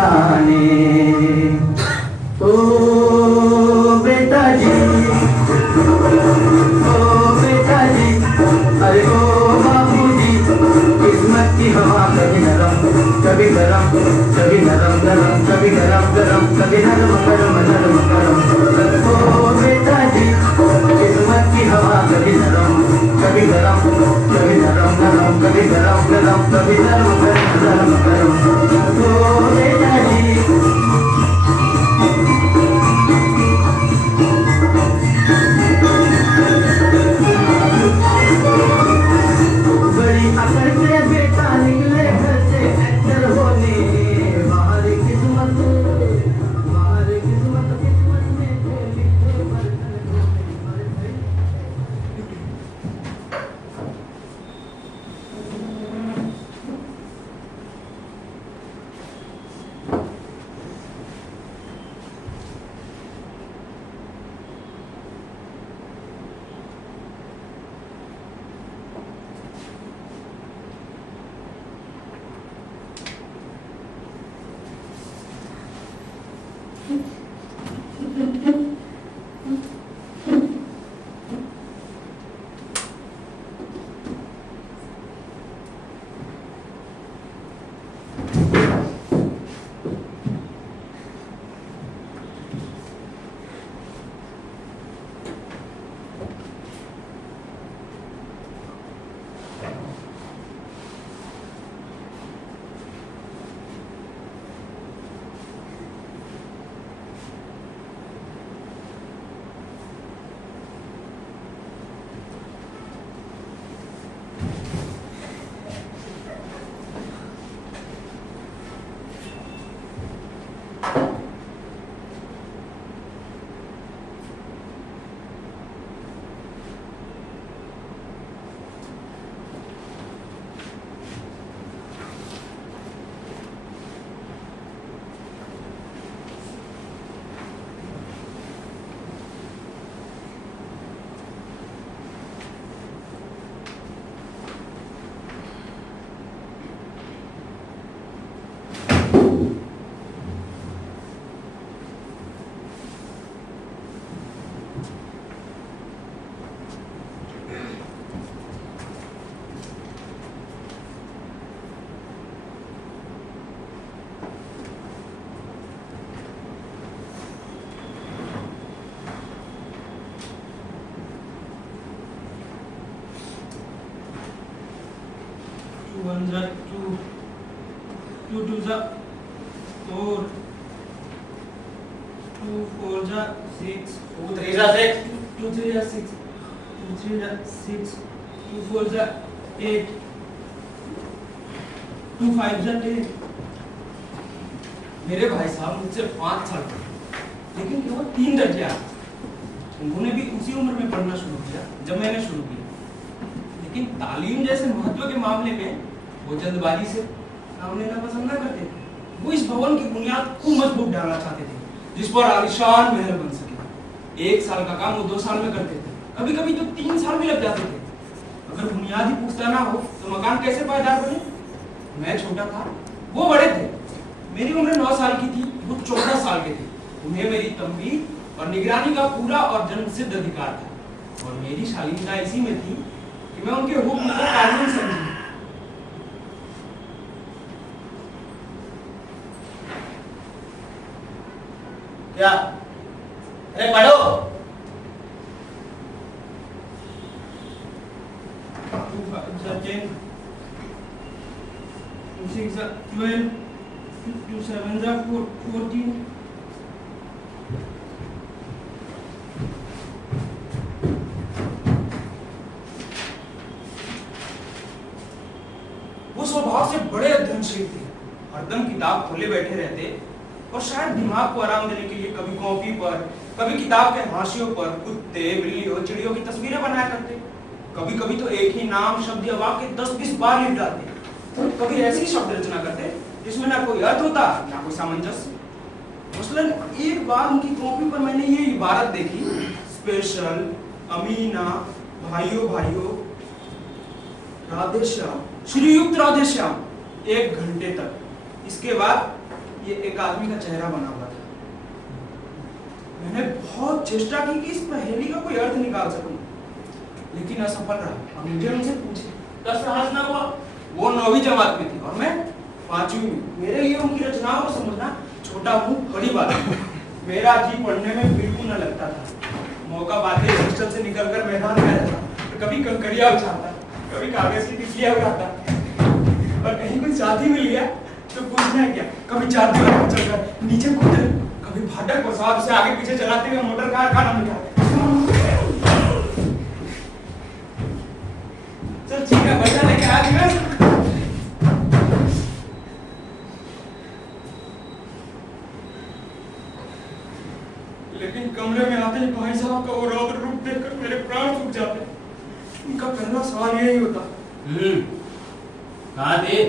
जाने। ओ बेटा जी, अरे ओ बाबू जी, किस्मत की हवा कभी नरम कभी गरम, कभी नरम गरम कभी गरम गरम, कभी नरम गरम नरम गरम। ओ बेटा जी, किस्मत की हवा कभी नरम कभी गरम, कभी नरम गरम कभी गरम गरम, कभी नरम गरम नरम गरम। ओ बेटा जी, बड़ी अकड़ के बेटा निकले घर से एक्टर होने। बाहर किस्मत किस्मत में थे लिखे बर्तन धोने। Ones are 2, 2 twos are 4, 2 fours are 6, 2 3s are 6, 2 3s are 6, 2 3s are 6, 2 4s are 8, 2 5s are 10। मेरे भाई साहब मुझसे 5 साल बड़े, लेकिन केवल 3 दर्जे आए। उन्होंने भी उसी उम्र में पढ़ना शुरू किया जब मैंने शुरू किया, लेकिन तालीम जैसे महत्व के मामले में वो जल्दबाजी से काम लेना पसंद न करते थे। वो इस भवन की बुनियाद को मजबूत डालना चाहते थे, जिस पर आलिशान महल बन सके। 1 साल का काम वो 2 साल में करते थे, कभी कभी तो 3 साल भी लग जाते थे। अगर बुनियाद ही पुख्ता ना हो तो मकान कैसे पायदार बने? मैं छोटा था, वो बड़े थे। मेरी उम्र 9 साल की थी, वो 14 साल के थे। उन्हें मेरी तंबीह और निगरानी का पूरा और जन्मसिद्ध अधिकार था, और मेरी शालीनता इसी में थी कि मैं उनके हुक्म को कानून समझूं। क्या? अरे पढ़ो। 2 5s are 10, 2 6s are 12, 2 7s are 14, वो स्वभाव से बड़े अध्ययनशील थे, हरदम किताब खोले बैठे रहते, और शायद दिमाग को आराम देने के लिए कभी कॉपी पर, कभी किताब के हाशियों पर कुत्ते, बिल्लियों, चिड़ियों की तस्वीरें बनाया करते। कभी कभी तो एक ही नाम, शब्द या वाक्य 10-20 बार लिख डालते। कभी ऐसी शब्द रचना करते जिसमें ना कोई अर्थ होता ना कोई सामंजस्य। मसलन एक बार उनकी कॉपी पर मैंने ये इबारत देखी, स्पेशल, अमीना, भाइयों भाइयों, राधे श्याम, श्रीयुक्त राधे श्याम, 1 घंटे तक। इसके बाद ये एक आदमी का चेहरा बना हुआ था। मैंने बहुत चेष्टा की कि इस पहेली का कोई अर्थ निकाल सकूं, लेकिन असफल रहा। अब मुझे उनसे पूछे 10 राज ना हुआ। वो 9वीं जमात में थी और मैं 5वीं में। मेरे लिए उनकी रचनाओं को समझना छोटा मुंह बड़ी बात है। मेरा जी पढ़ने में बिल्कुल न लगता था। मौका पाते हॉस्टल से निकलकर मैदान में रहता, तो कभी कंकरिया उछालता, कभी कागज की टिकिया उड़ाता, और कहीं कोई साथी मिल गया तो पूछना है क्या, कभी 4 दीवार पर चढ़कर नीचे कूदे, कभी फाटक पर साहब से आगे पीछे चलाते हुए मोटर कार का नाम निकाले। चल ठीक है, बजा लेके आ दिवस। लेकिन कमरे में आते ही भाई साहब का वो रौद्र रूप देखकर मेरे प्राण सूख जाते। उनका पहला सवाल यही होता, कहाँ थे?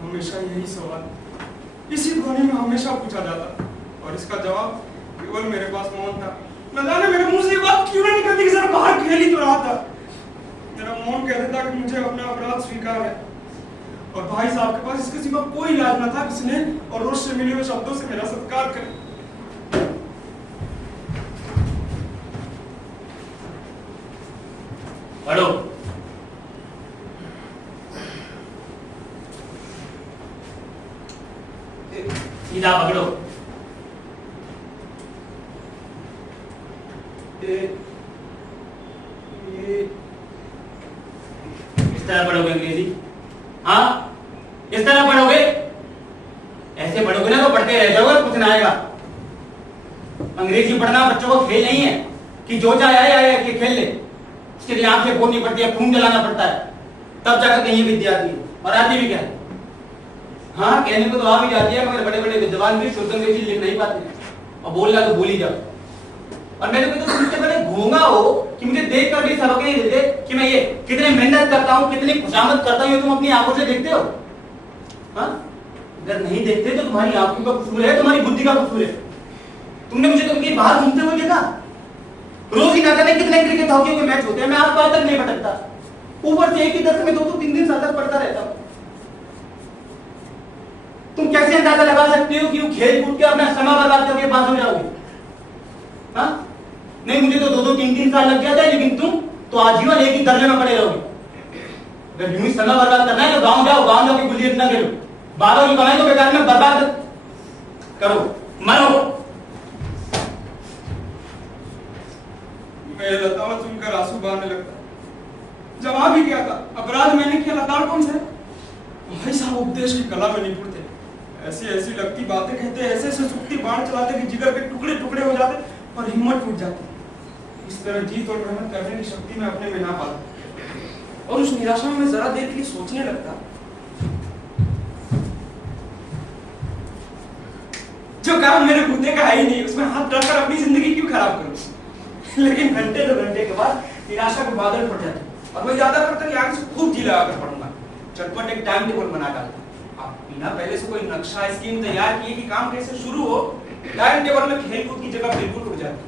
हमेशा यही सवाल इसी कोने में हमेशा पूछा जाता, और इसका जवाब केवल मेरे पास मौन था। न जाने मेरे मुंह से ये बात क्यों नहीं निकलती कि जरा बाहर खेल ही तो रहा था। मेरा मौन कह देता कि मुझे अपना अपराध स्वीकार है, और भाई साहब के पास इसके सिवा कोई इलाज न था कि स्नेह और रोष से मिले हुए शब्दों से मेरा सत्कार करे। पढ़ो। सीधा पकड़ो। इस तरह पढ़ोगे अंग्रेजी? हाँ, इस तरह पढ़ोगे? ऐसे पढ़ोगे ना तो पढ़ते रह जाओगे, कुछ ना आएगा। अंग्रेजी पढ़ना बच्चों को खेल नहीं है कि जो चाहे आए कि खेल ले। उसके लिए आंखें फोड़नी पड़ती है, खून जलाना पड़ता है, तब जाकर कहीं विद्या आती है। और आती भी क्या है? हाँ, कहने को तो आ भी जाती है, मगर बड़े बड़े विद्वान भी शुद्ध अंग्रेजी लिख नहीं पाते, और बोलना तो भूल ही जाओ। और मैंने तो तुमसे बड़े घोंगा हो कि मुझे देखकर भी सबक नहीं देते कि मैं ये कितने मेहनत करता हूँ, कितनी खुशामद करता हूँ, ये तुम अपनी आंखों से देखते हो? हाँ, अगर नहीं देखते तो तुम्हारी आंखों का कसूर है, तुम्हारी बुद्धि का कसूर है। तुमने मुझे कभी बाहर घूमते हुए देखा? रोज ही ना जाने कितने क्रिकेट हॉकी के मैच होते हैं, मैं आज तक नहीं भटकता। ऊपर से एक ही दर्द में 2-3 दिन साल तक पढ़ता रहता हूँ। तुम कैसे अंदाजा लगा सकते हो कि वो खेल कूद के अपना समय बर्बाद करके पास हो जाओगे? हाँ, नहीं, मुझे तो 2-3 साल लग गया था, लेकिन तुम तो आजीवन एक ही दर्जे में पड़े रहोगे। अगर यूं ही समय बर्बाद करना है तो गांव जाओ, गांव जाओ की गुलियत ना खेलो, बाबा की कमाई तो बेकार में बर्बाद करो, मरो। मैं लताड़ सुनकर आंसू बहाने लगता। जवाब ही क्या था? अपराध मैंने किया, लताड़ कौन से? भाई साहब उपदेश की कला में निपुण थे। ऐसी ऐसी लगती बातें कहते, ऐसे ऐसे सुक्ति बाण चलाते कि जिगर के टुकड़े टुकड़े हो जाते और हिम्मत टूट जाती। इस तरह जीत और मेहनत करने की शक्ति मैं अपने में ना पाता, और उस निराशा में जरा देर के लिए सोचने लगता, जो काम मेरे बूते का है ही नहीं, उसमें हाथ डालकर अपनी जिंदगी क्यों खराब करूं? लेकिन घंटे 2 घंटे के बाद निराशा के बादल फट जाते, और मैं ज्यादा करता कि आगे से खूब जी लगाकर पढ़ूंगा। चटपट एक टाइम टेबल बना डालता। अब बिना पहले से कोई नक्शा स्कीम तैयार किए कि काम कैसे शुरू हो, टाइम टेबल में खेल कूद की जगह बिल्कुल उड़ जाती।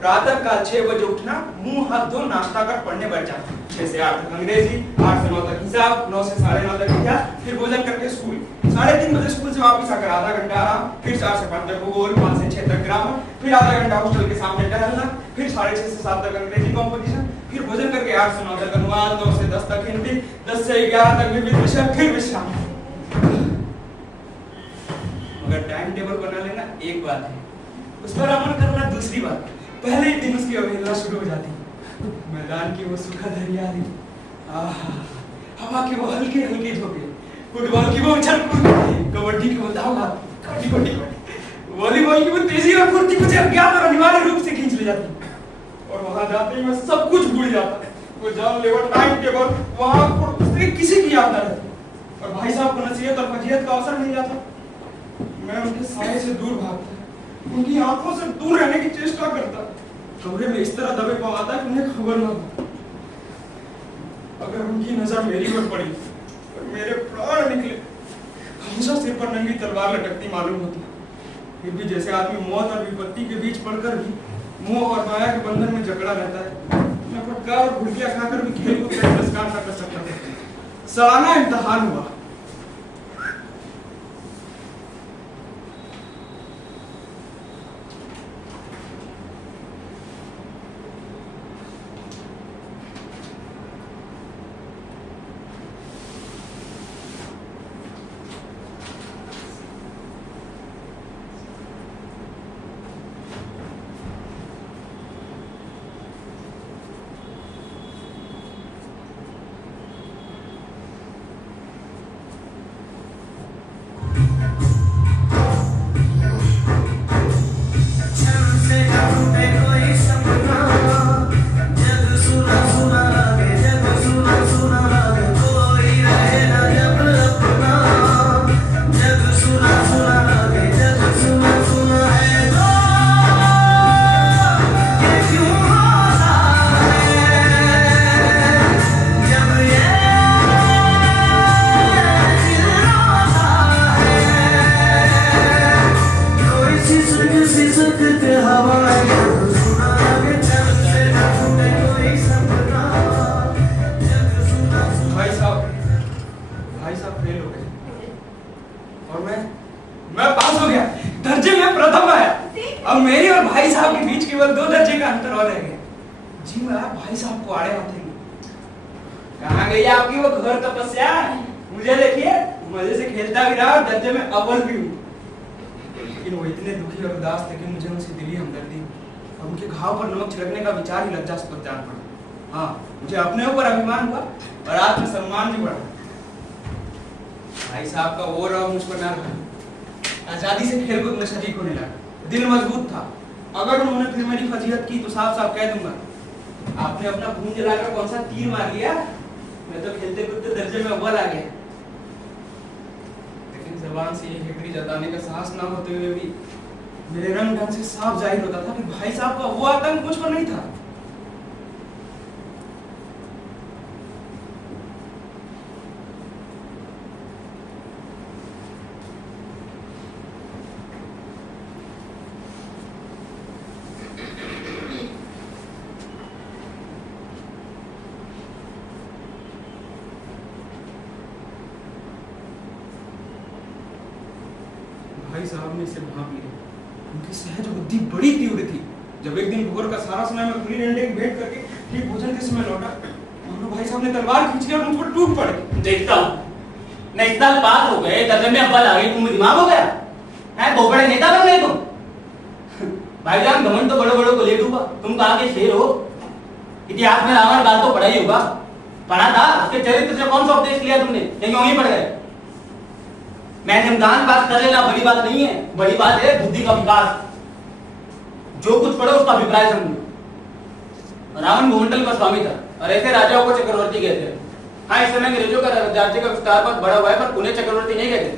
प्रातः काल 6 बजे उठना, मुंह हाथ धो नाश्ता कर पढ़ने बैठ जाता। 6 से 8 तक अंग्रेजी, 8 से 9 तक हिसाब, 9 से 9:30 तक इतिहास, फिर भोजन करके स्कूल। 3:30 बजे स्कूल से वापस आकर आधा घंटा आराम, फिर 4 से 5 तक भूगोल, 5 से 6 तक ग्रामर, फिर आधा घंटा हॉस्टल के सामने टहलना, फिर 6:30 से 7 तक अंग्रेजी कॉम्पिटिशन, फिर भोजन करके 8 से 9 तक अनुवाद, 9 से 10 तक हिंदी, 10 से 11 तक विविध विषय, फिर विश्राम। मगर टाइम टेबल बना लेना एक बात है, उस पर अमल करना दूसरी बात। पहले ही दिन उसकी अवहेलना शुरू हो जाती। मैदान की वो सुखद हरियाली, हवा के वो हल्के हल्के झोंके, फुटबॉल की वो उछल कूद, कबड्डी की वो धावभाग, वॉलीबॉल की वो तेजी और फुर्ती मुझे अज्ञात और अनिवार्य रूप से खींच ले जाती। और वहां जाते ही मैं सब कुछ भूल जाता। वो जानलेवा टाइम टेबल वहां किसी की याद न रहती, और भाई साहब को नसीहत और फजीहत का अवसर मिल जाता। मैं उनके साये से दूर भागता, उनकी आंखों से दूर रहने की चेष्टा करता, कमरे में इस तरह दबे पाव आता कि उन्हें खबर न हो। अगर उनकी नजर मेरी ओर पड़ी और मेरे प्राण निकले, हमेशा सिर पर नंगी तलवार लटकती मालूम होती। फिर भी जैसे आदमी मौत और विपत्ति के बीच पड़कर भी मोह और माया के बंधन में जकड़ा रहता है, मैं फटकार और घुड़कियां खाकर भी खेल कूद का तिरस्कार न कर सकता था। सालाना इम्तिहान हुआ। और मैं पास हो गया, दर्जे में प्रथम आया। अब मेरी और भाई साहब के बीच केवल 2 दर्जे का अंतर और रह गया। जी मैं भाई साहब को आड़े आते हैं। कहाँ गई आपकी वो घोर तपस्या? मुझे देखिए, मजे से खेलता भी रहा और दर्जे में अव्वल भी हूँ। लेकिन वो इतने दुखी और उदास थे कि मुझे उनसे दिली हमदर्दी और उनके घाव पर नमक छिड़कने का विचार ही लज्जास्पद जान पड़ा। हाँ, मुझे अपने ऊपर अभिमान हुआ और आत्मसम्मान भी बढ़ा। भाई साहब का वो रहा मुझ पर ना रहा। आजादी से खेलकूद में शरीक होने लगा। दिल मजबूत था। अगर उन्होंने फिर मेरी फजीहत की तो साफ साफ कह दूंगा, आपने अपना खून जलाकर कौन सा तीर मार लिया? मैं तो खेलते कूदते दर्जे में अव्वल आ गया। लेकिन जबान से ये हिकड़ी जताने का साहस ना होते हुए भी मेरे रंग ढंग से साफ जाहिर होता था कि भाई साहब का वो आतंक मुझ पर नहीं था। भाई साहब ने इसे भाप लिया। उनकी सहज बुद्धि बड़ी तीव्र थी। जब एक दिन भोर का सारा समय में खुली डंडे की भेंट करके ठीक भोजन के समय लौटा, दोनों भाई साहब ने तलवार खींच ली और मुझ पर टूट पड़े। देखता हूँ, नहीं साल पास हो गए, दर्जे में अव्वल आ गई, तुम्हें दिमाग हो गया है? बहुत बड़े नेता बन गए तुम। भाईजान घमंड तो बड़े बड़ों को ले डूबा। तुम कहाँ के शेर हो? इतिहास में रावण बात तो पढ़ा ही होगा। पढ़ा था? उसके चरित्र से कौन सा उपदेश लिया तुमने? कहीं वहीं पढ़ गए। मैं निमदान बात कर लेना बड़ी बात नहीं है, बड़ी बात है बुद्धि का विकास। जो कुछ पढ़ो उसका अभिप्राय समझो। रावण भूमंडल का स्वामी था और ऐसे राजाओं को चक्रवर्ती कहते हैं। हाँ, इस समय अंग्रेजों का राज्य का विस्तार बहुत बड़ा हुआ है, पर उन्हें चक्रवर्ती नहीं कहते।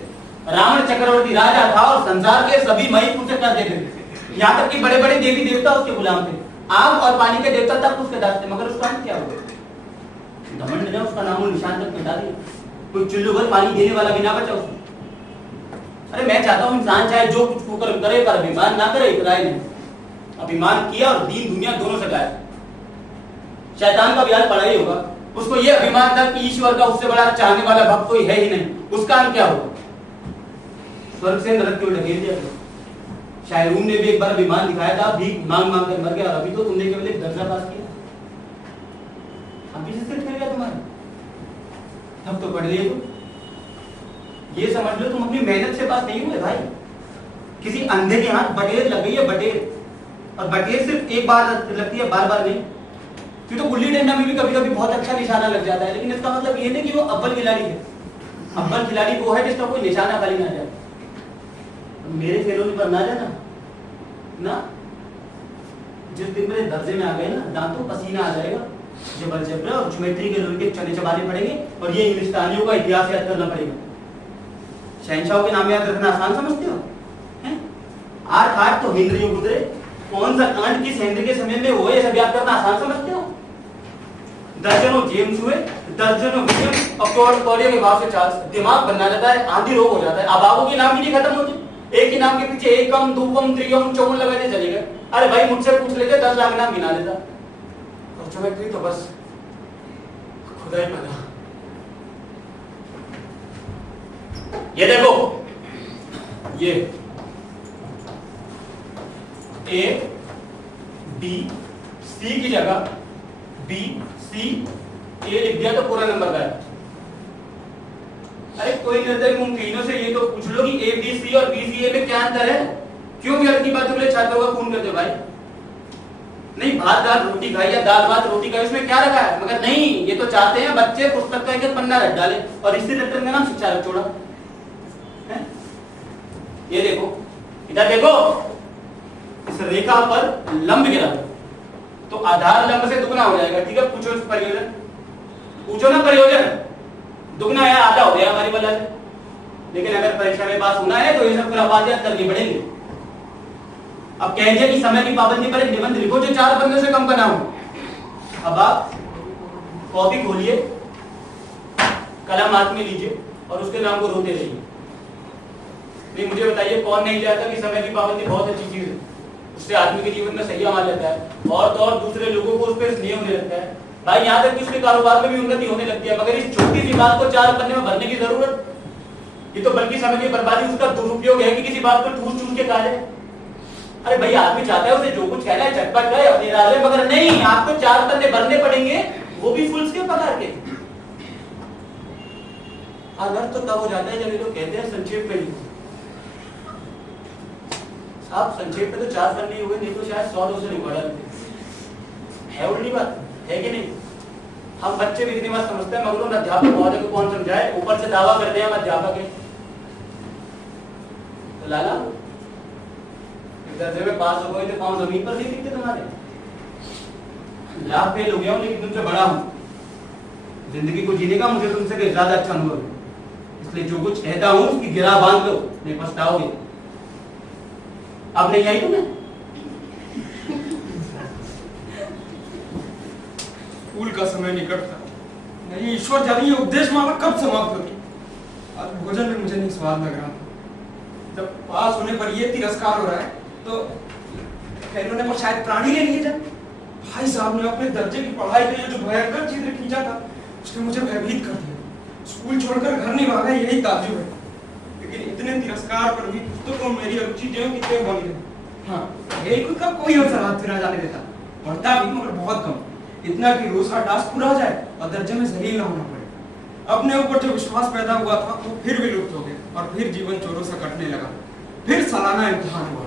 रावण चक्रवर्ती राजा था और संसार के सभी मई उसे कर देते थे। यहाँ तक कि बड़े बड़े देवी देवता उसके गुलाम थे। आग और पानी के देवता तक उसके दास थे, मगर उसका अंत क्या हुआ? घमंड ने उसका नामो निशान तक मिटा दिया। कोई चुल्लू भर पानी देने वाला भी ना बचा उसमें। अरे मैं चाहता हूँ इंसान चाहे जो कुछ कुकर्म करे पर अभिमान ना करे, इतराय नहीं। अभिमान किया और दीन दुनिया दोनों से गायब। शैतान का ब्याज पड़ा ही होगा। उसको ये अभिमान था कि ईश्वर का उससे बड़ा चाहने वाला भक्त कोई है ही नहीं। उसका अंत क्या होगा? स्वर्ग से नरक की ओर ढकेल दिया गया। शायरूम ने भी एक बार अभिमान दिखाया था, भीख मांग मांग कर मर गया। और अभी तो तुमने केवल एक दर्जा पास किया, अभी से सिर्फ फिर गया तुम्हारा। तब तो पढ़ लिए तुम। ये समझ लो तुम अपनी मेहनत से पास नहीं हुए भाई। किसी अंधे के हाथ बटेर लग गई है, बटेर। और बटेर सिर्फ एक बार लगती है, बार बार नहीं। फिर तो गुल्ली डंडा में भी कभी कभी बहुत अच्छा निशाना लग जाता है, लेकिन इसका मतलब ये नहीं कि वो अव्वल खिलाड़ी है। अव्वल खिलाड़ी वो है जिसका कोई निशाना खाली ना जाए। मेरे खेलों पर ना जाना ना। जिस दिन मेरे दर्जे में आ गए ना, दांतों पसीना आ जाएगा। जबर जबर और ज्योमेट्री के लोहे के चने चबाने पड़ेंगे और ये इंग्लिस्तानियों का इतिहास याद करना पड़ेगा। शहनशाह के नाम याद रखना आसान समझते हो? आठ आठ तो हिंद्रियों गुजरे, कौन सा कांड किस हिंद्र के समय में हुए, सब याद करना आसान समझते हो? दर्जनों जेम्स हुए, दर्जनों विलियम और कोरिया के भाव से चार्ल्स। दिमाग बनना जाता है, आंधी रोग हो जाता है। अबाबों के नाम ही नहीं खत्म होते। एक ही नाम के पीछे एकम, दूपम, त्रियम, चौवन लगाते चले गए। अरे भाई मुझसे पूछ लेते 10 लाख नाम गिना देता। और ज्योमेट्री तो बस खुदा ही पता। ये देखो, ये ए बी सी की जगह बी सी ए लिख दिया तो पूरा नंबर का है। अरे कोई निर्दयी मुमकिनों से ये तो पूछ लो कि ए बी सी और बी सी ए में क्या अंतर है? क्यों व्यर्थ की बातों के लिए छात्रों का खून करते हो भाई? नहीं, भात दाल रोटी खाई या दाल भात रोटी खाई, इसमें क्या रखा है? मगर नहीं, ये तो चाहते हैं बच्चे पुस्तक का एक पन्ना रख डाले और इसी रटन का नाम शिक्षा रख छोड़ा। ये देखो, इधर देखो, इस रेखा पर लंब गिरा तो आधार लंब से दुगना हो जाएगा। ठीक है, पूछो इस प्रयोजन, पूछो ना प्रयोजन। दुगना है, आधा हो गया हमारी वजह से। लेकिन अगर परीक्षा में पास होना है तो ये सब खुराफात करनी पड़ेंगे। अब कह दिया कि समय की पाबंदी पर एक निबंध लिखो जो 4 पन्नों से कम का ना हो। अब आप कॉपी खोलिए, कलम हाथ में लीजिए और उसके नाम को रोते रहिए। नहीं, मुझे बताइए कौन नहीं चाहता कि समय की पाबंदी बहुत अच्छी चीज है, उससे आदमी के जीवन में सही अमल रहता है और तो और दूसरे लोगों को उस पर स्नेह होने लगता है। भाई यहाँ तक कि उसके कारोबार में भी उन्नति होने लगती है। मगर इस छोटी सी बात को 4 पन्ने में भरने की जरूरत, ये तो बल्कि समय की बर्बादी, उसका दुरुपयोग है कि किसी बात को ठूस ठूस के कहा जाए। अरे भाई आदमी चाहता है उसे जो कुछ कहना है झटपट कहे अपने इरादे, मगर नहीं, आपको 4 पन्ने भरने पड़ेंगे, वो भी फुल स्केप पकड़ के। अनर्थ तो तब हो जाता है जब ये लोग कहते हैं संक्षेप में लिखो। साहब संक्षेप में तो 4 पन्ने हुए, नहीं तो शायद 100-200 रिकॉर्ड है। उल्टी बात है कि नहीं? हम बच्चे भी इतनी बात समझते हैं, मगर उन अध्यापक महोदय को कौन समझाए? ऊपर से दावा करते हैं हम अध्यापक हैं। तो लाला दर्जे में पास हो गए तो पांव जमीन पर नहीं दिखते तुम्हारे? लाभ फेल हो गया हूं लेकिन तुमसे बड़ा हूं, जिंदगी को जीने का मुझे तुमसे कहीं ज्यादा अच्छा अनुभव है, इसलिए जो कुछ कहता हूं उसकी गिरा बांध लो, नहीं पछताओगे। अब नहीं आई तुम्हें? स्कूल का समय निकट था, नहीं ईश्वर जाने ये उपदेश माला कब समाप्त होगी। आज भोजन में मुझे नहीं स्वाद लग रहा था। जब पास होने पर ये तिरस्कार हो रहा है तो इन्होंने वो शायद प्राणी ले लिए। जब भाई साहब ने अपने दर्जे की पढ़ाई के लिए जो भयंकर चित्र खींचा था उसने मुझे भयभीत कर दिया। स्कूल छोड़कर घर नहीं भागा, यही ताज्जुब है। लेकिन इतने तिरस्कार पर भी पुस्तकों में मेरी रुचि ज्यों की त्यों बनी रही। हाँ, खेल का कोई अवसर हाथ फिरा जाने देता, पढ़ता भी मगर बहुत कम, इतना कि रोज का टास्क पूरा हो जाए और दर्जे में जलील ना होना पड़े। अपने ऊपर जो विश्वास पैदा हुआ था वो फिर विलुप्त हो गया और फिर जीवन चोरों से कटने लगा। फिर सालाना इम्तिहान हुआ।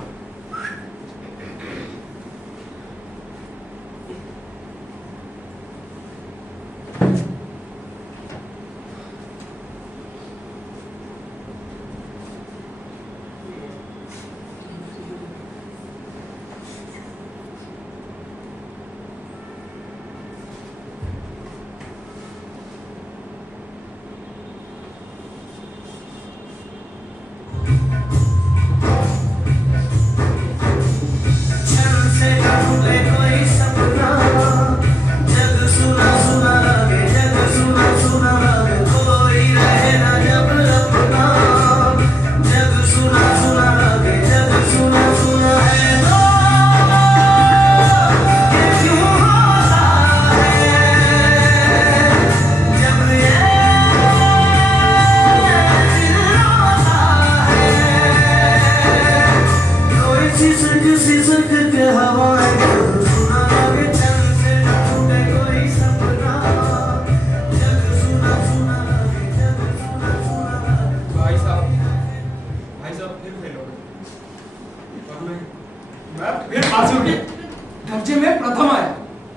दर्जे में प्रथम आया,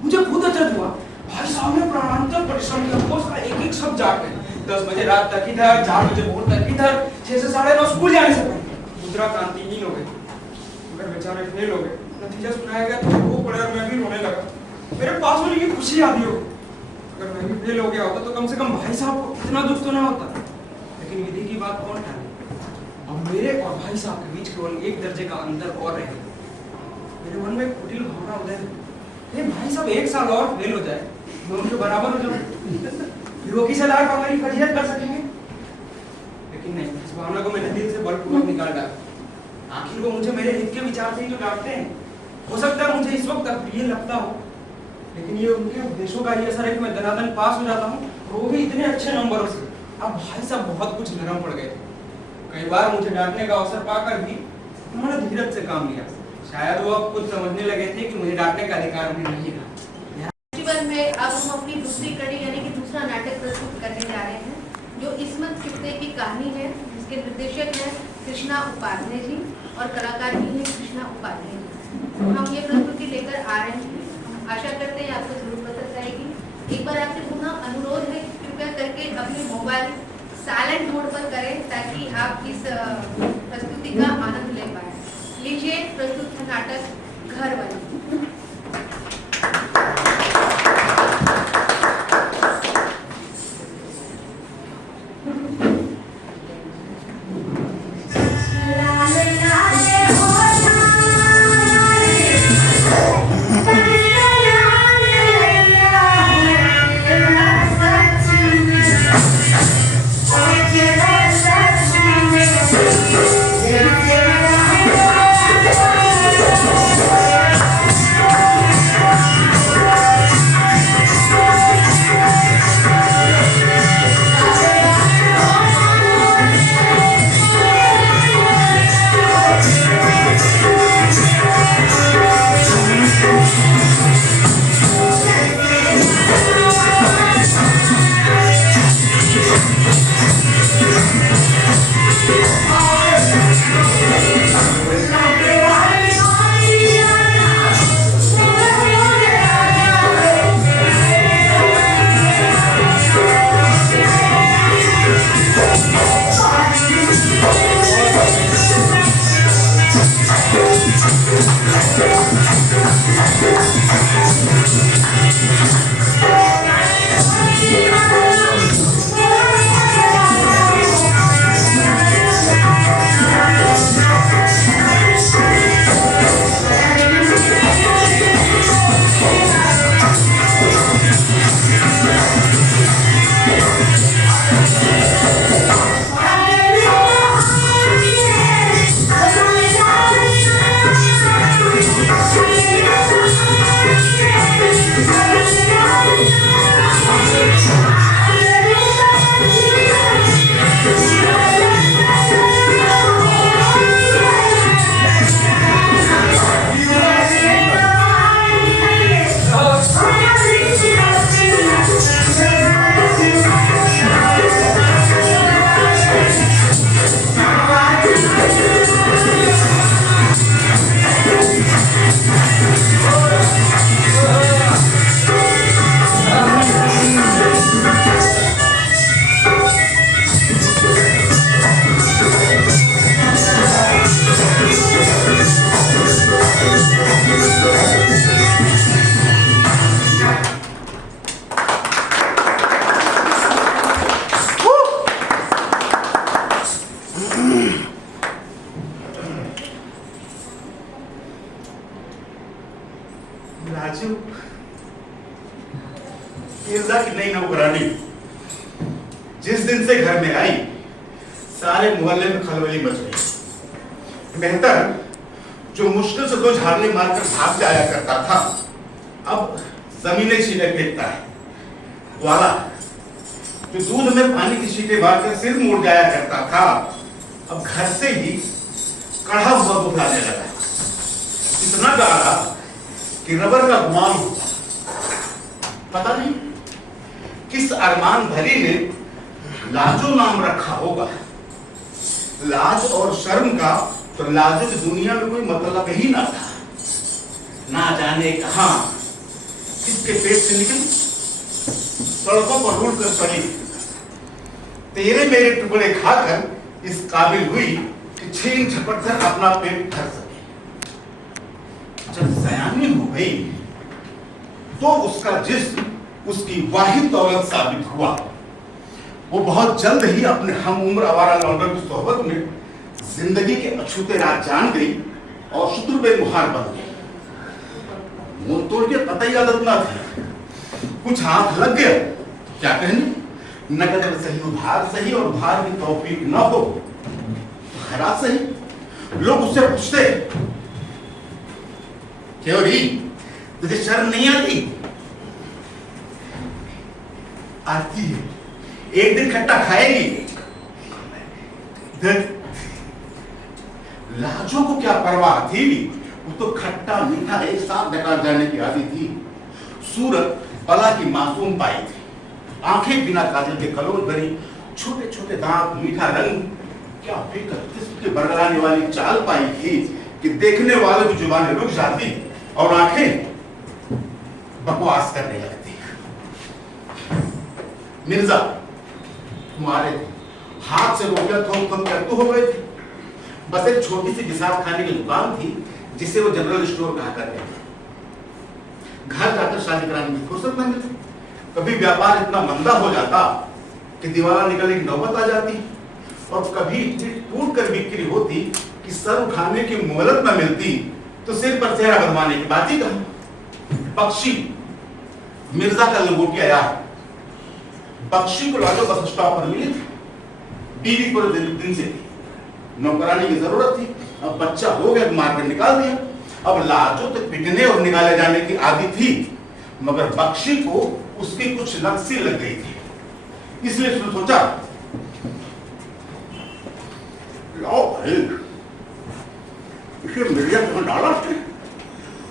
मुझे खुद अचरज हुआ। भाई साहब ने प्राणांतर परिश्रम किया, उसका एक शब्द जाग गए। 10 बजे रात तक इधर, 4 बजे भोर तक इधर, 6 से 9:30 स्कूल जाने से पहले मुद्रा क्रांतिहीन हो गई। मगर बेचारे फेल हो गए। नतीजा सुनाया गया तो वो पड़े और मैं भी रोने लगा। मेरे पास होने की खुशी आती हो, अगर मैं भी फेल हो गया होता तो कम से कम भाई साहब को इतना दुख तो ना होता। लेकिन विधि की बात कौन टाले, अब मेरे और भाई साहब के बीच केवल एक दर्जे का अंतर और रहे। मेरे मन में कुटिल भावना उदय हुई, भाई साहब 1 साल और फेल हो जाए, मैं उनके बराबर हो जाऊं, विरोधी से लाड़ हमारी फजीहत कर सकेंगे। लेकिन नहीं, इस भावना को मैंने दिल से बलपूर्वक निकाल डाला। आखिर वो मुझे मेरे हित के विचार से ही तो डांटते हैं। हो सकता है मुझे इस वक्त अप्रिय लगता हो, लेकिन ये उनके उपदेशों का ही असर है कि मैं दनादन पास हो जाता हूँ, और वो भी इतने अच्छे नंबरों से। अब भाई साहब बहुत कुछ नरम पड़ गए थे। कई बार मुझे डांटने का अवसर पाकर भी उन्होंने धीरज से काम लिया। शायद वो अब खुद समझने लगे थे कि मुझे डांटने का अधिकार उन्हें नहीं था। जीवन में अब हम अपनी दूसरी कड़ी यानी कि दूसरा नाटक प्रस्तुत करने जा रहे हैं, जो इस्मत किस्से की कहानी है, जिसके निर्देशक हैं कृष्णा उपाध्याय जी और कलाकार भी हैं कृष्णा उपाध्याय जी। हम ये प्रस्तुति लेकर आ रहे हैं, हम आशा करते हैं आपको जरूर पसंद आएगी। एक बार आपसे पुनः अनुरोध है, कृपया करके अपने मोबाइल साइलेंट मोड पर करें ताकि आप इस प्रस्तुति का आनंद ले पाए। लीजिए प्रस्तुत है नाटक घर वाली। Yeah. से हो? मिर्जा की नई नौकरानी जिस दिन से घर में आई सारे मोहल्ले में खलबली मच गई। मेहतर जो मुश्किल से 2 झाड़ने मारकर भाग जाया करता था अब जमीने छीने फेंकता है। ग्वाला जो दूध में पानी की छींटे मारकर सिर मोड़ जाया करता था अब घर से ही कढ़ा हुआ दूध लाने लगा। इतना गाढ़ा कि रबर का गुमान हुआ। पता नहीं किस अरमान भरी ने लाजो नाम रखा होगा। लाज और शर्म का तो लाजो की दुनिया में कोई मतलब ही ना था। ना जाने कहां किसके पेट से निकली सड़कों पर रूढ़ कर पड़ी। तेरे मेरे टुकड़े खाकर इस काबिल हुई कि छीन झपट कर अपना पेट भर सके। जब सयानी हो गई तो उसका जिस्म उसकी वाहिद दौलत साबित हुआ। वो बहुत जल्द ही अपने हम उम्र आवारा लौंडर की सोहबत में जिंदगी के अछूते राज जान गई और शुद्र बेमुहार बन गई। मुंह तोड़ के कतई आदत ना थी। कुछ हाथ लग गया तो क्या कहने, नकद में सही उधार सही और उधार की तौफीक न हो तो खैरात सही। लोग उससे पूछते क्यों री तुझे शर्म नहीं आती? आती है, एक दिन खट्टा खाएगी। लाजो को क्या परवाह थी, वो तो खट्टा मीठा एक साथ नकार जाने की आदि थी। सूरत बला की मासूम पाई थी, आंखें बिना काजल के कलोल भरी, छोटे छोटे दांत, मीठा रंग, क्या फिक्र किस्म के बरगलाने वाली चाल पाई थी कि देखने वालों की जुबानें रुक जाती और आंखें बकवास करने लगती। मिर्जा तुम्हारे हाथ से रुपया थोक थोक कर तो हो गए थे। बस एक छोटी सी बिसात खाने की दुकान थी जिसे वो जनरल स्टोर कहा करते थे। घर जाकर शादी कराने की फुर्सत न मिलती। कभी व्यापार इतना मंदा हो जाता कि दीवारा निकलने की नौबत आ जाती और कभी टूट कर बिक्री होती कि सर उठाने की मोहलत न मिलती तो सिर पर चेहरा बनवाने की बात ही कहा। बख्शी मिर्जा का लंगोटिया यार। बख्शी को लाजो बस स्टॉप पर मिली थी। बीवी पूरे दिन से थी, नौकरानी की जरूरत थी। अब बच्चा हो गया, मारकर निकाल दिया। अब लाजो तो पिटने और निकाले जाने की आदि थी, मगर बख्शी को उसकी कुछ नक्सी लग गई थी। इसलिए उसने सोचा लो भाई इसे मिर्जा कहां डाला थे?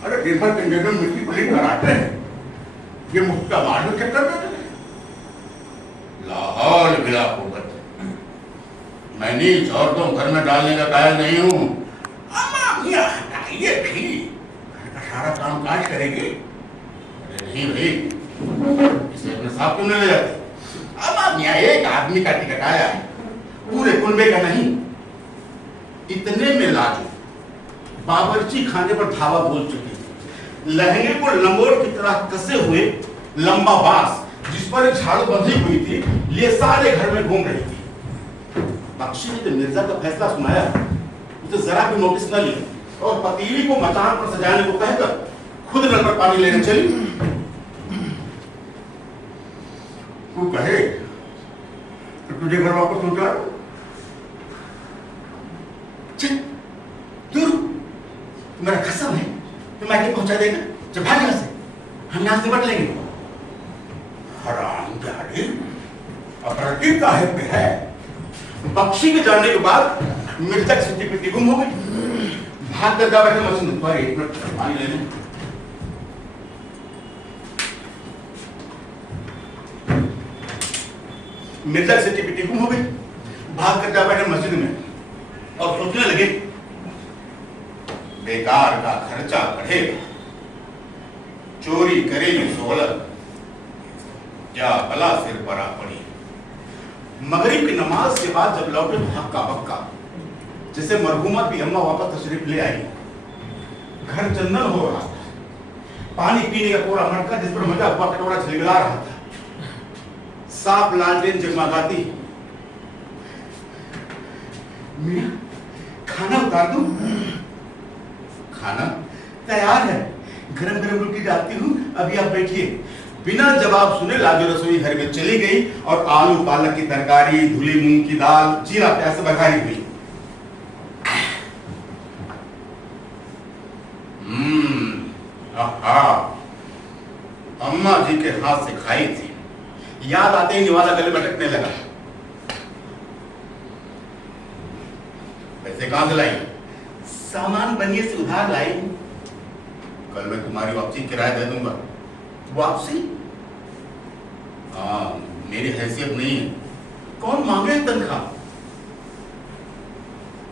अरे दिन भर कंजेटर मिट्टी पड़ी कराते हैं, ये मुक्का मारने के कर रहे थे। लाहौल बिला कुव्वत, मैं नीच औरतों घर में डालने का कायल नहीं हूं। ये भी सारा काम काज करेगी? अरे नहीं भाई, इसे अपने साथ क्यों नहीं ले जाते? अब एक आदमी का टिकट आया है, पूरे कुनबे का नहीं। इतने में लाजो बावर्ची खाने पर धावा बोल चुकी थी। लहंगे को लंगोट की तरह कसे हुए लंबा बांस जिस पर एक झाड़ू बंधी हुई थी, लिए सारे घर में घूम रही थी। बख्शी ने जब मिर्जा का फैसला सुनाया उसे जरा भी नोटिस न लिया और पतीली को मचान पर सजाने को कहकर खुद नल पर पानी लेने चली। तू कहे तो तुझे घर वापस पहुंचा दूर, मेरा कसम है तो मैं आगे पहुंचा देगा। जब भाग यहां से, हम यहां से बट लेंगे। हरामजादी, अपराधी काहे पे है? बख्शी के जाने के बाद मिर्जा की सच्ची पिट्टी गुम हो गई। भाग कर जा बैठे मशीन पर, एक मिनट पानी लेने। मिर्जा की सच्ची पिट्टी गुम हो गई। भाग कर जा बैठे मस्जिद में और सोचने लगे बेकार का खर्चा बढ़ेगा, चोरी करेगी दौलत, क्या भला सिर पर आ पड़ी। मगरिब की नमाज के बाद जब लौटे तो हक्का बक्का, जैसे मरहुमा की अम्मा वापस तशरीफ ले आई। घर चंदन हो रहा था, पानी पीने का कोरा मटका जिस पर मजा हुआ कटोरा झिलमिला रहा था, साफ लालटेन जगमगाती। मियां खाना उतार दूं? खाना तैयार है, गरम गरम रोटी डालती हूँ, अभी आप बैठिए। बिना जवाब सुने लाजो रसोई घर में चली गई और आलू पालक की तरकारी, धुली मूंग की दाल, जीरा प्याज से बघारी हुई। आहा, अम्मा जी के हाथ से खाई थी, याद आते ही निवाला गले में अटकने लगा। पैसे कहां से लाई? सामान बनिए से उधार लाई। कल मैं तुम्हारी वापसी किराया दे दूंगा। वापसी? हाँ, मेरी हैसियत नहीं है, कौन मांगे तनख्वाह?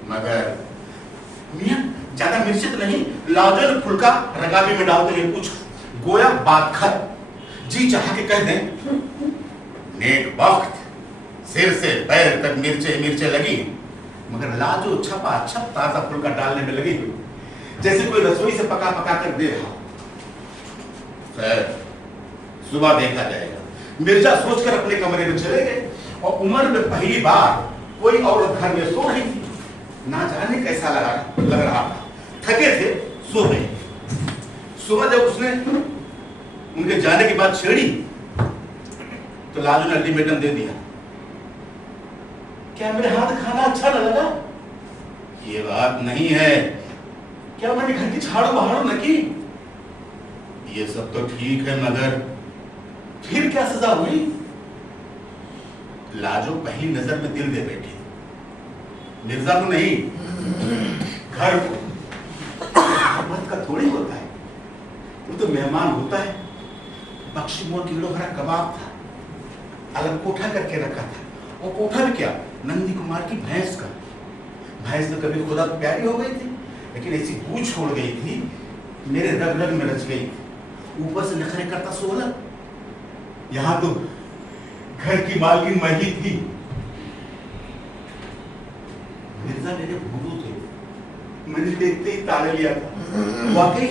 मगर मियां ज्यादा मिर्च तो नहीं? लाजो ने फुल्का रकाबी में डालते हुए पूछा, गोया बात खत्म। जी चाह के कह दें, नेक वक्त, सिर से पैर तक मिर्चे मिर्चे लगी, मगर लाजो छपा छप ताजा फुल्का डालने में लगी हुई, जैसे कोई रसोई से पका पका कर दे रहा। खैर, सुबह देखा जाएगा। मिर्जा सोचकर अपने कमरे में चले गए और उम्र में पहली बार कोई औरत घर में सो रही थी। ना जाने कैसा लग रहा था। थके थे, सो गए। सुबह जब उसने उनके जाने की बात छेड़ी तो लाजो ने अल्टीमेटम दे दिया, क्या मेरे हाथ खाना अच्छा न लगा? ये बात नहीं है। क्या मैंने घर की झाड़ू बहाड़ू न की? ये सब तो ठीक है, मगर फिर क्या सजा हुई? लाजो पहली नजर में दिल दे बैठी। मिर्जा को नहीं, घर को। मत का थोड़ी होता है, वो तो मेहमान होता है। बख्शी मोर किलो भरा कबाब था, अलग कोठा करके रखा था। वो कोठा भी क्या, नंदी कुमार की भैंस का। भैंस तो कभी खुदा प्यारी हो गई थी, लेकिन ऐसी पूछ छोड़ गई थी, मेरे रग रग में रच गई थी। ऊपर से नखरे करता 16। यहां तो घर की मालकिन मैं ही थी। मिर्जा मेरे भूलू थे, मैंने देखते ही ताले लिया था। वाकई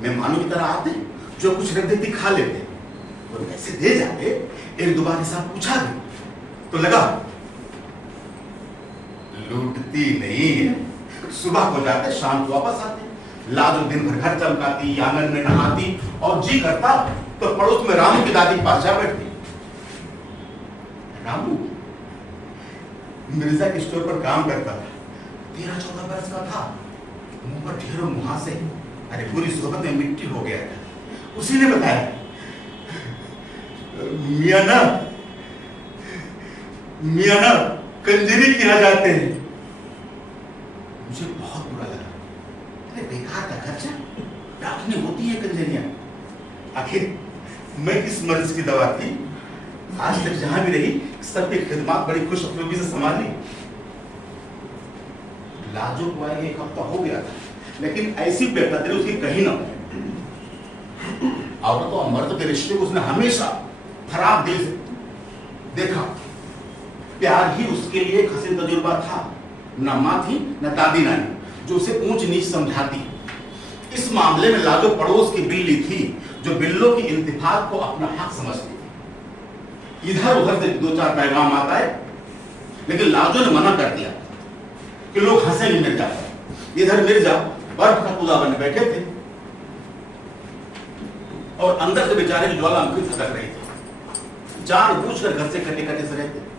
मेहमानों की तरह आते, जो कुछ रख देती खा लेते और पैसे दे जाते। एक दो बार हिसाब पूछा भी तो लगा लूटती नहीं है। सुबह हो जाते, शाम को वापस आते। लाजो दिन भर घर चमकाती, आंगन में नहाती और जी करता तो पड़ोस में रामू की दादी पास जा बैठती। रामू मिर्जा के स्टोर पर काम करता था, 13-14 बरस का था। मुंह पर ढेरों मुहासे, अरे पूरी सोहबत में मिट्टी हो गया था। उसी ने बताया, मियां ना कंजरी किया जाते हैं। मुझे बहुत बुरा लगा। अरे बेकार का खर्चा, डाकनी होती है कंजरियां। आखिर मैं किस मर्ज की दवा थी? आज तक जहां भी रही, सबकी खिदमत बड़ी खुश उपयोगी से संभाली। लाजो को आए 1 हफ्ता हो गया था, लेकिन ऐसी बेकदरी उसकी कहीं ना। औरतों और मर्द के रिश्ते को उसने हमेशा खराब दिल से देखा। प्यार ही उसके लिए एक हसीन तजुर्बा था। न माँ थी न दादी नानी जो उसे ऊंच नीच समझाती। इस मामले में लाजो पड़ोस की बिल्ली थी, जो बिल्लों की इंतिफाक को अपना हक समझती थी। इधर उधर से 2-4 पैगाम आता है, लेकिन लाजो ने मना कर दिया कि लोग हंसेंगे मिर्जा पर। इधर मिर्जा बर्फ का कूदा बने बैठे थे और अंदर से बेचारे की ज्वालामुखी खटक रही थी। जानबूझकर घर से कटे कटे से रहते।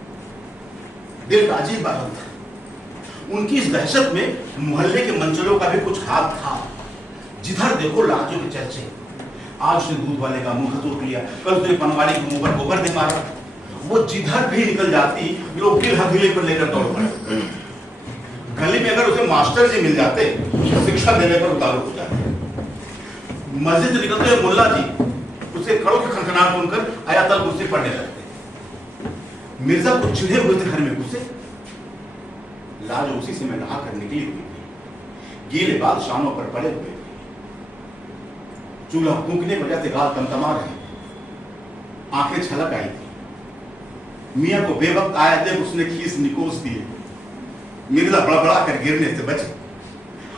दिल का अजीब बात था। उनकी इस दहशत में मोहल्ले के मंचलों का भी कुछ हाथ था। जिधर देखो लाजो के चर्चे। आज उसने दूध वाले का मुंह तोड़ लिया, कल उसने पनवाड़ी के मुंह पर गोबर दे मारा। वो जिधर भी निकल जाती, लोग दिल हथेली पर लेकर दौड़ पड़े। गली में अगर उसे मास्टर जी मिल जाते, शिक्षा देने पर उतारू हो जाते। मस्जिद से निकलते हुए मुल्ला जी उसे खड़ों की खनखनाहट सुनकर आयातल कुर्सी पढ़ने लगते। मिर्जा को चिढ़े हुए थे घर में घुसे। लाजो उसी से मैं नहा कर निकली हुई थी। गीले बाल शानों पर पड़े हुए थे। चूल्हा फूंकने की वजह से गाल तमतमा रहे थे। आंखें छलक आई थी। मियां को बेवक्त आया देख उसने खीस निकोस दिए। मिर्जा बड़बड़ा कर गिरने से बचे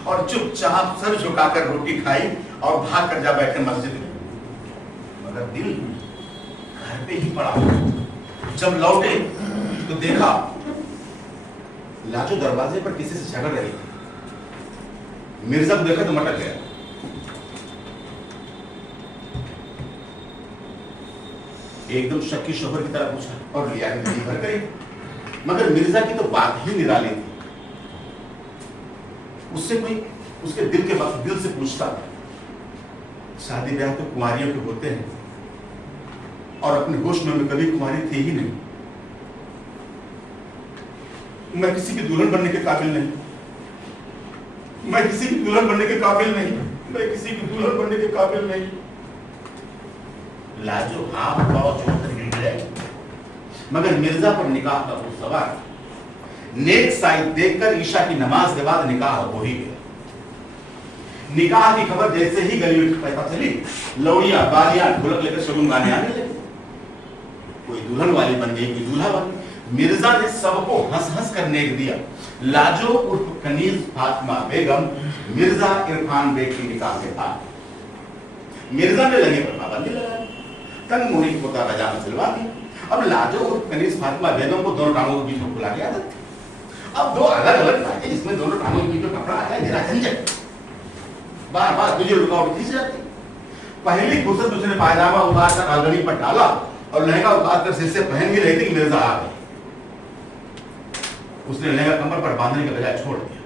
और चुपचाप सर झुकाकर रोटी खाई और भाग कर जा बैठे मस्जिद में। मगर दिल घर पे ही पड़ा। जब लौटे तो देखा लाजो दरवाजे पर किसी से झगड़ रही थी। मिर्जा को देखा तो मटक गया। एकदम शक्की शोहर की तरह पूछा और लिया के दिल भर गई। मगर मिर्जा की तो बात ही निराली थी। उससे कोई उसके दिल के वक्त दिल से पूछता, शादी ब्याह तो कुंवारियों के होते हैं और अपने होश में कभी कुंवारी थी ही नहीं। मैं किसी की दुल्हन बनने के काबिल नहीं, मैं किसी की दुल्हन बनने के काबिल नहीं, मैं किसी की दुल्हन बनने के काबिल नहीं। लाजो हाथ पाव जोड़कर गिर गए। मगर मिर्जा पर निकाह का वो सवार नेक साइड देखकर ईशा की नमाज के बाद निकाह हो ही गया। निकाह की खबर जैसे ही गली में पता चली, लौड़ियां बालियां ढोलक लेकर शगुन गाने आने लगे। कोई दुल्हन वाली बन गई, कोई दूल्हा बन गया। मिर्जा ने सबको हंस हंस कर नेक दिया। लाजो उर्फ कनीज फातिमा बेगम मिर्जा इरफान बेग की निकाह के बाद मिर्जा ने लगे पर पाबंदी लगा दी, तंग मोहनी पोता पजामा सिलवा दिया। अब लाजो उर्फ कनीज फातिमा बेगम को दोनों टांगों के बीच में खुला गया था। अब दो अलग अलग टांगे जिसमें दोनों टांगों के बीच में कपड़ा आता है, मेरा झंझट बार बार तुझे रुकावट खींच जाती। पहली फुर्सत उसने पायजामा उतार कर आलगनी पर डाला और लहंगा उतार कर सिर से पहन ही रही थी कि मिर्जा आ गए। उसने लहंगा कमर पर बांधने के बजाय छोड़ दिया।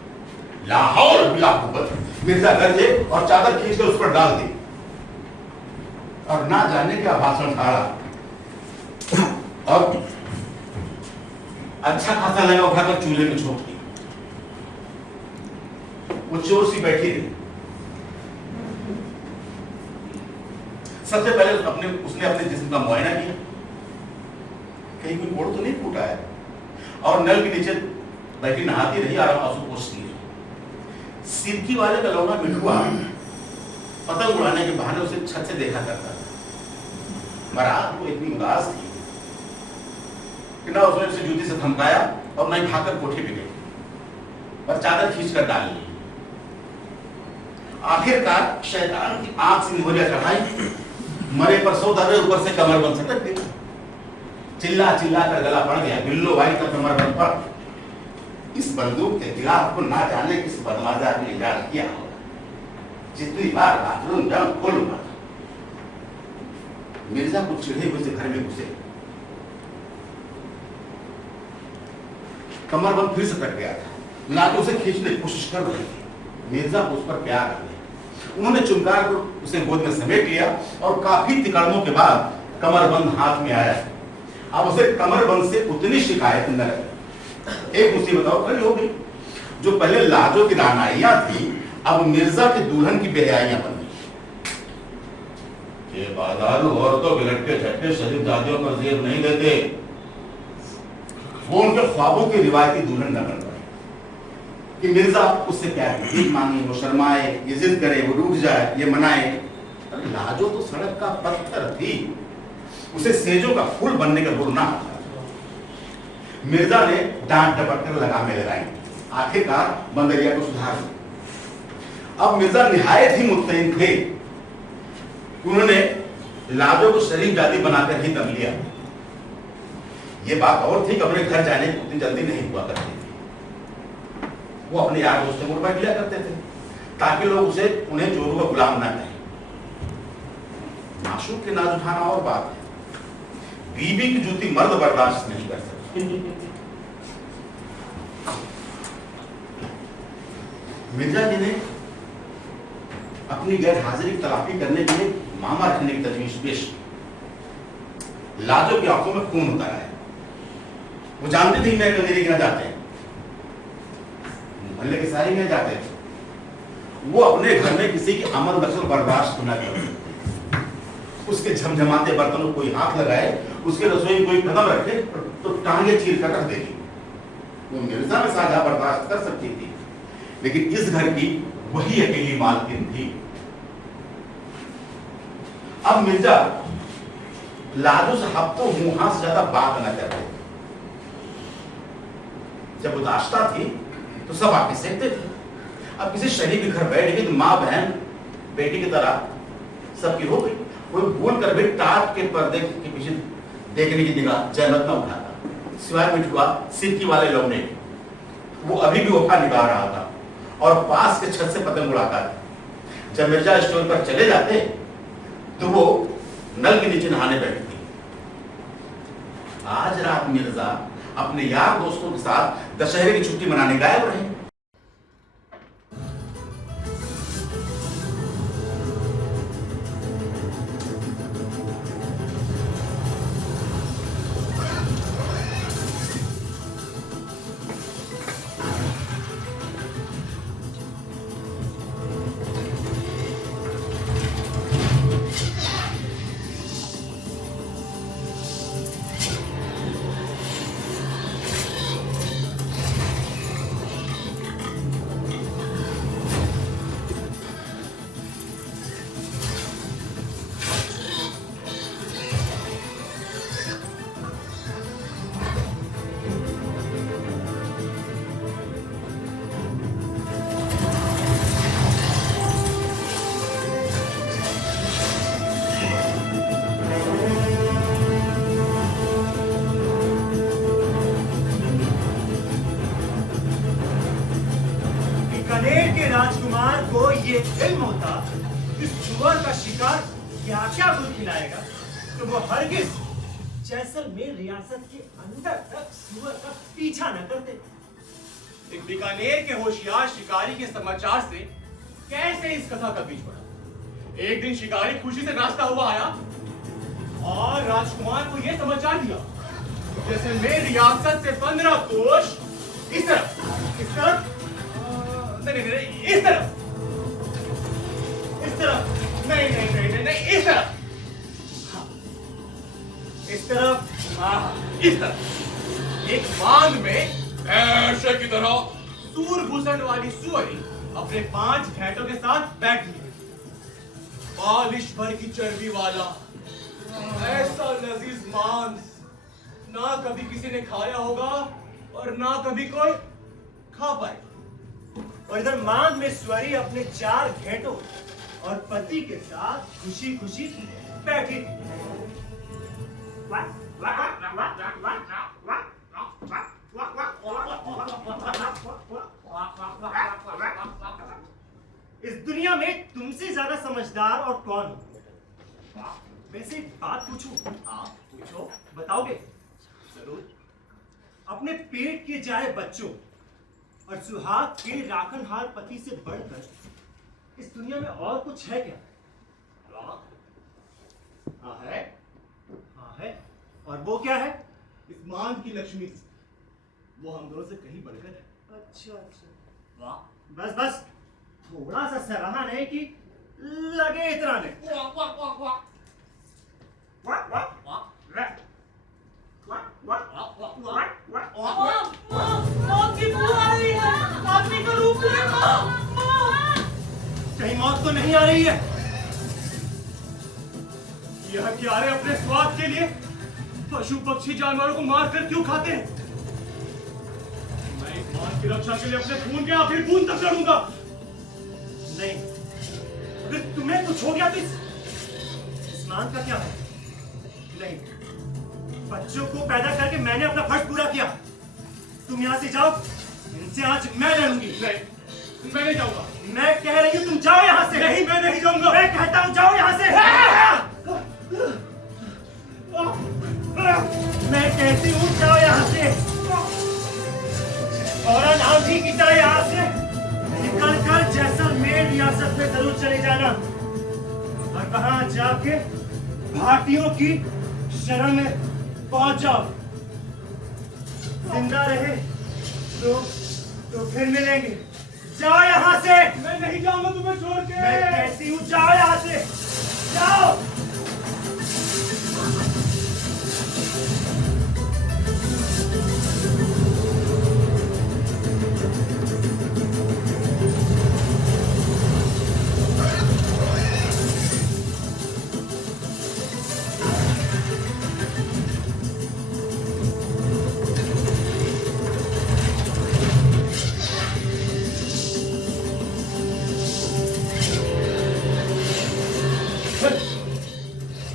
लाहौर बिला कुव्वत, मिर्जा गरजे और चादर खींचकर उस पर डाल दी और ना जाने क्या भाषण ठाड़ा और अच्छा खासा लहंगा उठाकर चूल्हे में छोड़ दिया। वो चोर सी बैठी रही। सबसे पहले उसने अपने जिस्म का मुआयना किया, कहीं कोई कोड़ तो नहीं फूटा है, और नल के नीचे बैठी नहाती रही और आंसू पोंछती रही। सिरकी वाले का लौंडा मिठुआ पतंग उड़ाने के बहाने उसे छत से देखा करता था। बारात वो इतनी उदास थी कि ना उसने उसे जूती से धमकाया और न खाकर कोठे पे गई, पर चादर खींचकर डाल ली। आखिरकार शैतान की आंख से निवरिया चढ़ाई, मरे पर 100 दर्रे ऊपर से कमर बंद सटक गई। चिल्ला चिल्ला कर गला पड़ गया, बिल्लो वाई का कमर बंद पड़। इस बंदूक के खिलाफ को ना जाने किस बदमाजा ने इजाद किया होगा। जितनी बार बाथरूम जाऊं खोल मारा। मिर्जा को चिढ़े हुए से घर में घुसे, कमर बंद फिर से कट गया था। लाटों से खींचने की कोशिश कर रही थी। मिर्जा को उस पर प्यार कर गया। उन्होंने चुमकार को उसे गोद में समेट लिया और काफी तिकड़मों के बाद कमरबंद हाथ में आया। अब उसे कमरबंद से उतनी शिकायत न रही। एक मुसीबत और खड़ी हो गई। जो पहले लाजो की रानाइयां थी, अब मिर्जा के दुल्हन की बेहयाइयां बन गई। ये बाजारू औरतों के लटके झटके शरीफ जातियों पर जेब नहीं देते। वो उनके ख्वाबों की रिवायती दुल्हन न बन पाई कि मिर्जा उससे प्यार की भीख मांगे, वो शर्माए, ये जिद करे, वो रूठ जाए, ये मनाए। अरे लाजो तो सड़क का पत्थर थी, उसे सेजों का फूल बनने का गुण ना आता। मिर्जा ने डांट डपट कर लगामे लगाई। आखिरकार बंदरिया को सुधार दिया। अब मिर्जा निहायत ही मुतमईन थे। उन्होंने लाजो को शरीफ जाति बनाकर ही दम लिया। ये बात और थी कि अपने घर जाने की उतनी जल्दी नहीं हुआ करती थी। वो अपने यार दोस्तों को रुपए दिया करते थे ताकि लोग उन्हें चोरों का गुलाम ना कहें। माशूक के नाज उठाना और बात है, बीबी की जूती मर्द बर्दाश्त नहीं कर सकते। मिर्जा जी ने अपनी गैर हाजिरी तलाफी करने के लिए मामा रखने की तजवीज पेश की। लाजो की आंखों में खून उतर आया। वो जानते थे मैं कनेरी गिना जाते हैं, मोहल्ले के सारे गिना जाते थे। वो अपने घर में किसी की अमल दखल बर्दाश्त न करते। उसके झमझमाते बर्तनों को कोई हाथ लगाए, उसके रसोई में कोई कदम रखे तो टांगे चीर कर रख देगी। वो मिर्जा में साझा बर्दाश्त कर सकती थी, लेकिन इस घर की वही अकेली मालकिन थी। अब मिर्जा लाजो से हफ्तों मुहां से ज्यादा बात न करते। जब उदासता थी तो सब आके सहते थे। अब किसी शरीफ के घर बैठ गई तो माँ बहन बेटी की तरह सबकी हो गई। कोई भूल कर भी टाट के पर्दे के पीछे देखने की निगाह जहमत न उठाता, सिवाय मिठुआ सिरकी वाले लोग ने। वो अभी भी वफा निभा रहा था और पास के छत से पतंग उड़ाता था। जब मिर्जा स्टोर पर चले जाते तो वो नल के नीचे नहाने बैठती आज रात मिर्जा अपने यार दोस्तों के साथ दशहरे की छुट्टी मनाने गायब रहे। बीकानेर के राजकुमार को ये इल्म होता इस सुअर का शिकार क्या क्या गुल खिलाएगा, तो वो हरगिज जैसलमेर रियासत के अंदर तक सुअर का पीछा न करते। एक बीकानेर के होशियार शिकारी के समाचार से कैसे इस कथा का बीज पड़ा। एक दिन शिकारी खुशी से नाचता हुआ आया और राजकुमार को यह समाचार दिया, जैसलमेर रियासत से 15 कोश इस तरफ नहीं, इस तरफ नहीं, इस तरफ, हाँ, इस तरफ, हाँ, इस तरफ एक बांध में ऐसे की तरह सूरभूषण वाली सुअरी अपने 5 घेटों के साथ बैठी है। बालिश भर की चर्बी वाला ऐसा लजीज मांस ना कभी किसी ने खाया होगा और ना कभी कोई खा पाए। और इधर मांग में स्वरी अपने 4 घेटों और पति के साथ खुशी खुशी बैठी थी। इस दुनिया में तुमसे ज्यादा समझदार और कौन हो? वैसे एक बात पूछूं? पूछो, बताओगे? जरूर। अपने पेट के जाए बच्चों और सुहाग के राखनहार पति से बढ़कर इस दुनिया में और कुछ है क्या? हाँ है, हाँ है। और वो क्या है? इस मांग की लक्ष्मी वो हम दोनों से कहीं बढ़कर है। अच्छा अच्छा, वाह, बस बस, थोड़ा सा सराहना नहीं कि लगे इतना नहीं। कहीं मौत तो नहीं आ रही है? यह हत्यारे अपने स्वाद के लिए पशु पक्षी जानवरों को मारकर क्यों खाते हैं? मैं इस मान की रक्षा के लिए अपने खून के आखिरी बूंद तक लड़ूंगा। नहीं, अगर तुम्हें कुछ हो गया तो इस मान का क्या है? नहीं, बच्चों को पैदा करके मैंने अपना फर्ज पूरा किया। तुम यहाँ से जाओ, इनसे आज मैं लड़ूंगी। नहीं, मैं नहीं जाऊंगा। मैं कह रही हूँ तुम जाओ यहाँ से। नहीं, मैं नहीं जाऊंगा। मैं कहता हूँ जाओ यहाँ से। मैं कहती हूँ जाओ यहाँ से। और आंधी की तरह यहाँ से निकल कर जैसलमेर रियासत में जरूर चले जाना और वहां जाके भारतीयों की शरण में पहुंच जाओ। जिंदा रहे तो फिर मिलेंगे। जाओ यहाँ से। मैं नहीं जाऊंगा तुम्हें छोड़ के। मैं कहती हूँ जाओ यहाँ से, जाओ।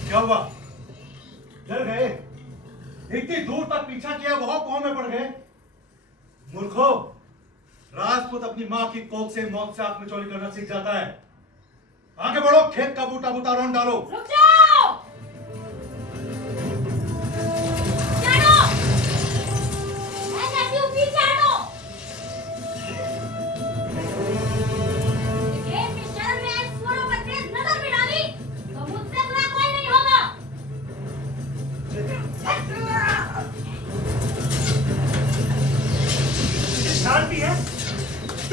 क्या हुआ? डर गए? इतनी दूर तक पीछा किया, वहां कौन में पड़ गए? मूर्खो, राजपूत अपनी मां की कोख से मौत से आंख में चोरी करना सीख जाता है। आगे बढ़ो, खेत का बूटा बूटा रौंद डालो। रुक जाओ! चलो!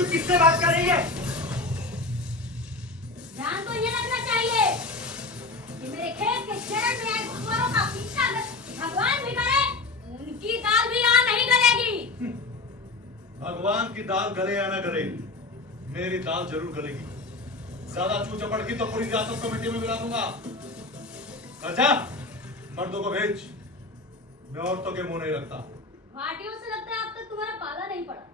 तू किससे बात कर रही है? ध्यान तो ये रखना चाहिए कि मेरे खेत के शरण में आए जानवरों का पीछा अगर भगवान भी करे, उनकी दाल भी यहाँ नहीं गलेगी। भगवान की दाल गले या ना गले, मेरी दाल जरूर गलेगी। ज्यादा चू चपड़ की तो पूरी रियासत को मिट्टी में मिला दूंगा। अच्छा, मर्दों को भेज, मैं औरतों के मुंह नहीं रखता। भाटियों से लगता है अब तक तुम्हारा पाला नहीं पड़ा।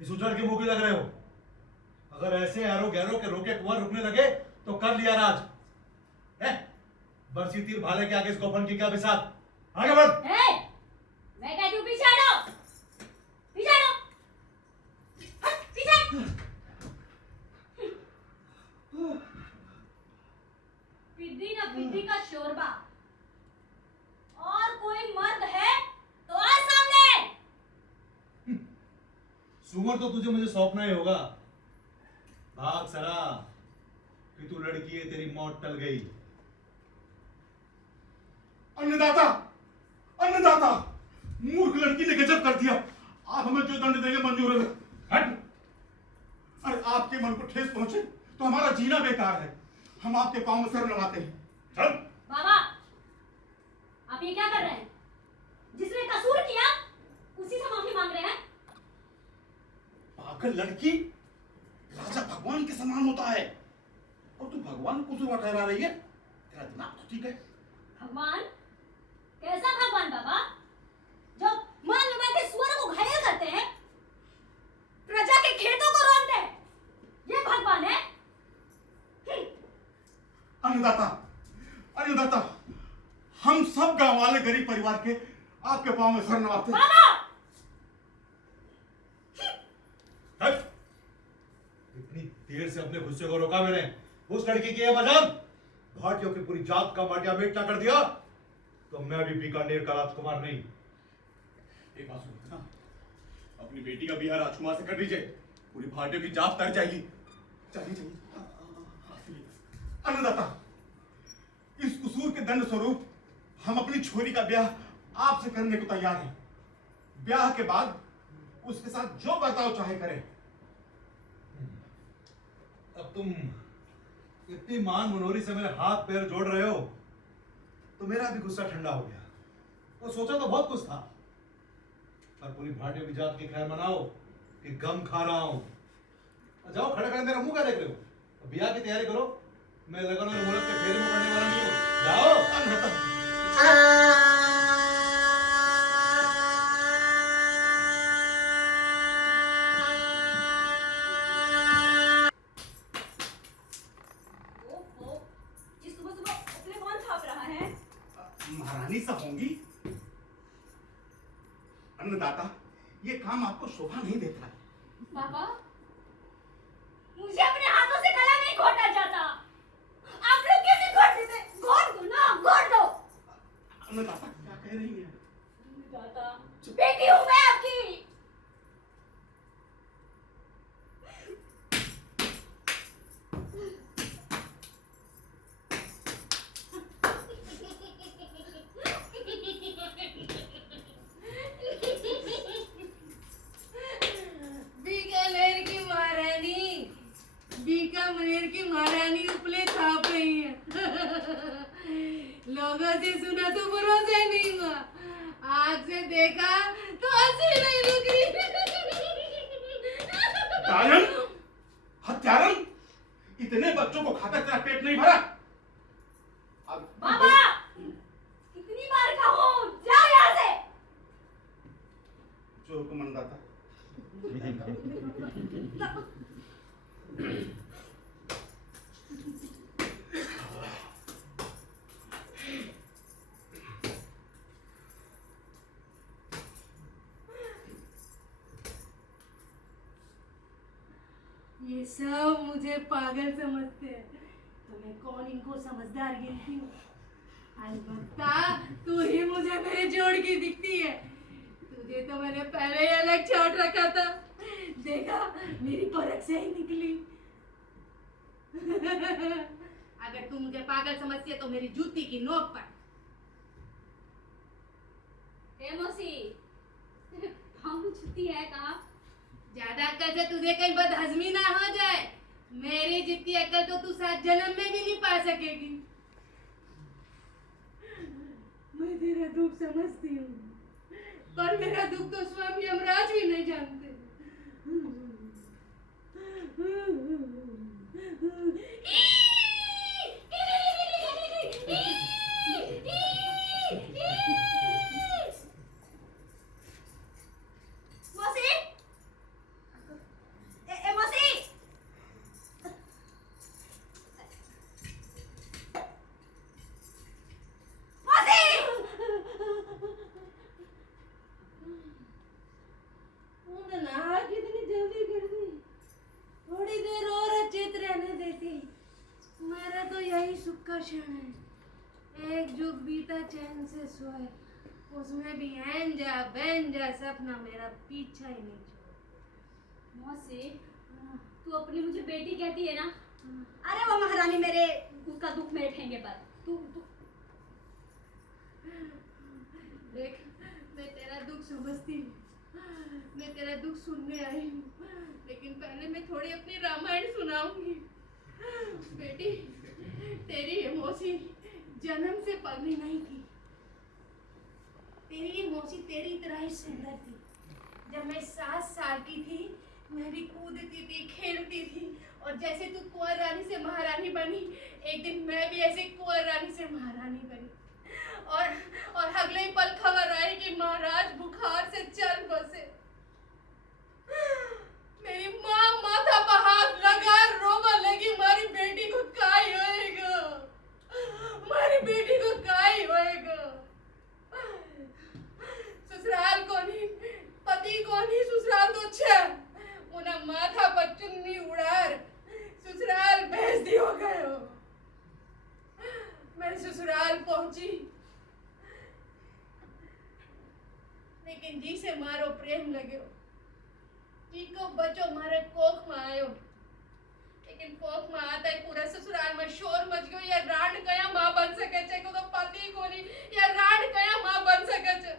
इस उजड़ के मुंह की लग रहे हो? अगर ऐसे आरो गैरो के रोके कुआं रुकने लगे तो कर लिया राज है। बरसी तीर भाले के आगे इस गोफन की क्या बिसात? आगे बढ़। मैं कहती हूँ पीछे हटो, पीछे हटो, हट, पीछे। पिद्दी ना पिद्दी का शोरबा, और कोई मर्द है तो आ सामने। सुमर तो तुझे मुझे सौंपना ही होगा। भाग सरा कि तू लड़की है, तेरी मौत टल गई। अन्नदाता, अन्नदाता, मूर्ख लड़की ने गजब कर दिया। आप हमें जो दंड देंगे मंजूर है। हट। अरे आपके मन को ठेस पहुंचे तो हमारा जीना बेकार है। हम आपके पांव में सर नवाते हैं। चल। बाबा, आप ये क्या कर रहे हैं? जिसने कसूर किया उसी से माफी मांग रहे हैं। पागल लड़की, राजा भगवान के समान होता है और तू भगवान को कसूरवार ठहरा रही है। तेरा दिमाग तो ठीक है। भगवान? कैसा भगवान बाबा? जो मान में बैठे सुअर को घायल करते हैं, प्रजा के खेतों को रोनते हैं, ये भगवान है? अन्नदाता, अन्नदाता, हम सब गांव वाले गरीब परिवार के आपके पांव में सर नवाते हैं। बाबा! इतनी देर से अपने गुस्से को रोका मैंने। उस लड़की की यह मजाल भाटियों की पूरी जात का माटिया मेट ना कर दिया तो मैं भी बीकानेर का राजकुमार नहीं। एक बात सुनो, अपनी बेटी का ब्याह राजकुमार से कर दीजिए, पूरी भाटियों की जात तर जाएगी। चलिए चलिए। अन्नदाता, इस कसूर के दंड स्वरूप हम अपनी छोरी का ब्याह आपसे करने को तैयार हैं। ब्याह के बाद उसके साथ जो बर्ताव चाहे करें। अब तुम इतनी मान मनोरी से मेरे हाथ पैर जोड़ रहे हो तो मेरा भी गुस्सा ठंडा हो गया। और सोचा तो बहुत कुछ था, पर पूरी भाटियों की जात की खैर मनाओ कि गम खा रहा हूं। जाओ, खड़े खड़े मेरा मुंह क्या देख रहे हो? अब ब्याह की तैयारी करो। मैं लगन और मुहूर्त के फेरे में पड़ने वाला नहीं हूं। जाओ। महारानी सा होंगी। अन्नदाता, ये काम आपको शोभा नहीं देता है। बाबा, मुझे अपने हाथों से गला नहीं घोटा जाता। आप लोग कैसे घोट देते? घोट दो ना, घोट दो। अन्नदाता क्या कह रही है? अन्नदाता, बेटी हूँ मैं आपकी। बीकानेर की महारानी उपले छाप रही है। लोगों से सुना तो भरोसा नहीं हुआ, आग से देखा तो हंसी नहीं रुक रही। डायन, हत्यारन, इतने बच्चों को खाकर तेरा पेट नहीं भरा? बाबा, कितनी बार कहूँ, जाओ यहाँ से। जो हुक्म अन्नदाता। ये सब मुझे पागल समझते हैं, तो मैं कौन इनको समझदार गिनती हूँ? अलबत्ता तू ही मुझे मेरे जोड़ की दिखती है। तुझे तो मैंने पहले ही अलग छोड़ रखा था, देखा मेरी परख से ही निकली। अगर तू मुझे पागल समझती है तो मेरी जूती की नोक पर। मौसी, जितती है कहाँ? ज्यादा अक्ल से तुझे कहीं बदहजमी ना हो जाए। मेरी जितनी अक्ल तो तू 7 जन्म में भी नहीं पा सकेगी। मैं तेरा दुख समझती हूँ, पर मेरा दुख तो स्वामी यमराज भी नहीं जानते। मौसी, मौसी, तूने नहा कितनी जल्दी कर दी। थोड़ी देर और अचेत रहने देती। मेरा तो यही सुख का क्षण है। एक जुग बीता चैन से सोए, उसमें भी ऐंजा बैंजा सपना मेरा पीछा ही नहीं छोड़ा। मौसी, तू अपनी मुझे बेटी कहती है ना? अरे वो महारानी मेरे उसका दुख मेरे ठेंगे पर। तू देख, मैं तेरा दुख समझती हूँ, मैं तेरा दुख सुनने आई हूँ, लेकिन पहले मैं थोड़ी अपनी रामायण सुनाऊंगी। बेटी, तेरी ये मौसी जन्म से पगली नहीं थी। तेरी ये मौसी तेरी तरह ही सुंदर थी। जब मैं 7 साल की थी, मैं भी कूदती थी, खेलती थी, और जैसे तू कुंवर रानी से महारानी बनी, एक दिन मैं भी ऐसे कुंवर रानी से महारानी बनी। और अगले ही पल खबर आई कि महाराज बुखार से चल बसे। मेरी माँ माथा पर हाथ लगा रोने लगी, मारी बेटी को काई होएगा, मारी बेटी को काई होएगा। ससुराल को नहीं, पति को नहीं, ससुराल तो अच्छा, उन्हें माथा पर चुन्नी उड़ार ससुराल भेज दियो गयो। मैं ससुराल पहुंची, लेकिन जी से मारो प्रेम लगे, जी को बचो मारे कोख में आयो। लेकिन कोख में आता ही पूरा ससुराल में शोर मच गयो। या रांड कया मां बन सके छे, को तो पति को नहीं, या रांड कया मां बन सके छे।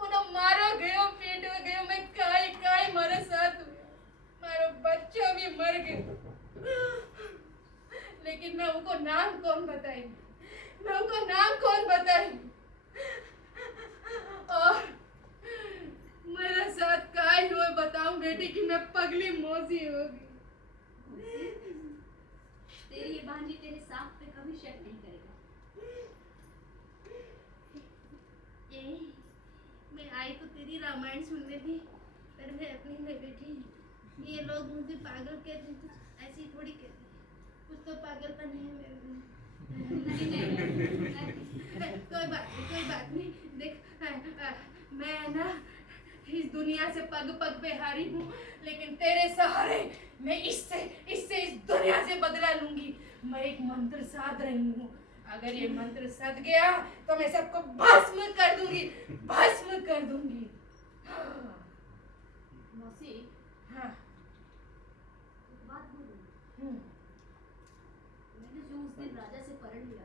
उन्हें मारो गयो, पेटो गयो, मैं काई मारे साथ हुआ, मारो बच्चो भी मर गयो। लेकिन मैं उनको नाम कौन बताई, मैं उनको नाम कौन बताई। और मेरे साथ काई हुए बताऊं बेटी कि मैं पगली मौसी होगी। तेरी ये भांजी तेरे साथ पे कभी शक नहीं करेगा। मैं आई तो तेरी रामायण सुनने थी, पर मैं अपनी में बैठी। ये लोग मुझे पागल कहते, कुछ ऐसी थोड़ी कहते, कुछ तो पागलपन है मेरे में। कोई बात नहीं। देख, मैं ना इस दुनिया से पग पग पे हारी हूँ, लेकिन तेरे सहारे मैं इससे इस दुनिया से बदला लूंगी। मैं एक मंत्र साध रही हूँ, अगर ये मंत्र सद गया तो मैं सबको भस्म कर दूंगी, भस्म कर दूंगी। मौसी, हाँ, बात बोलूं? मैंने जो उस दिन राजा से परण लिया,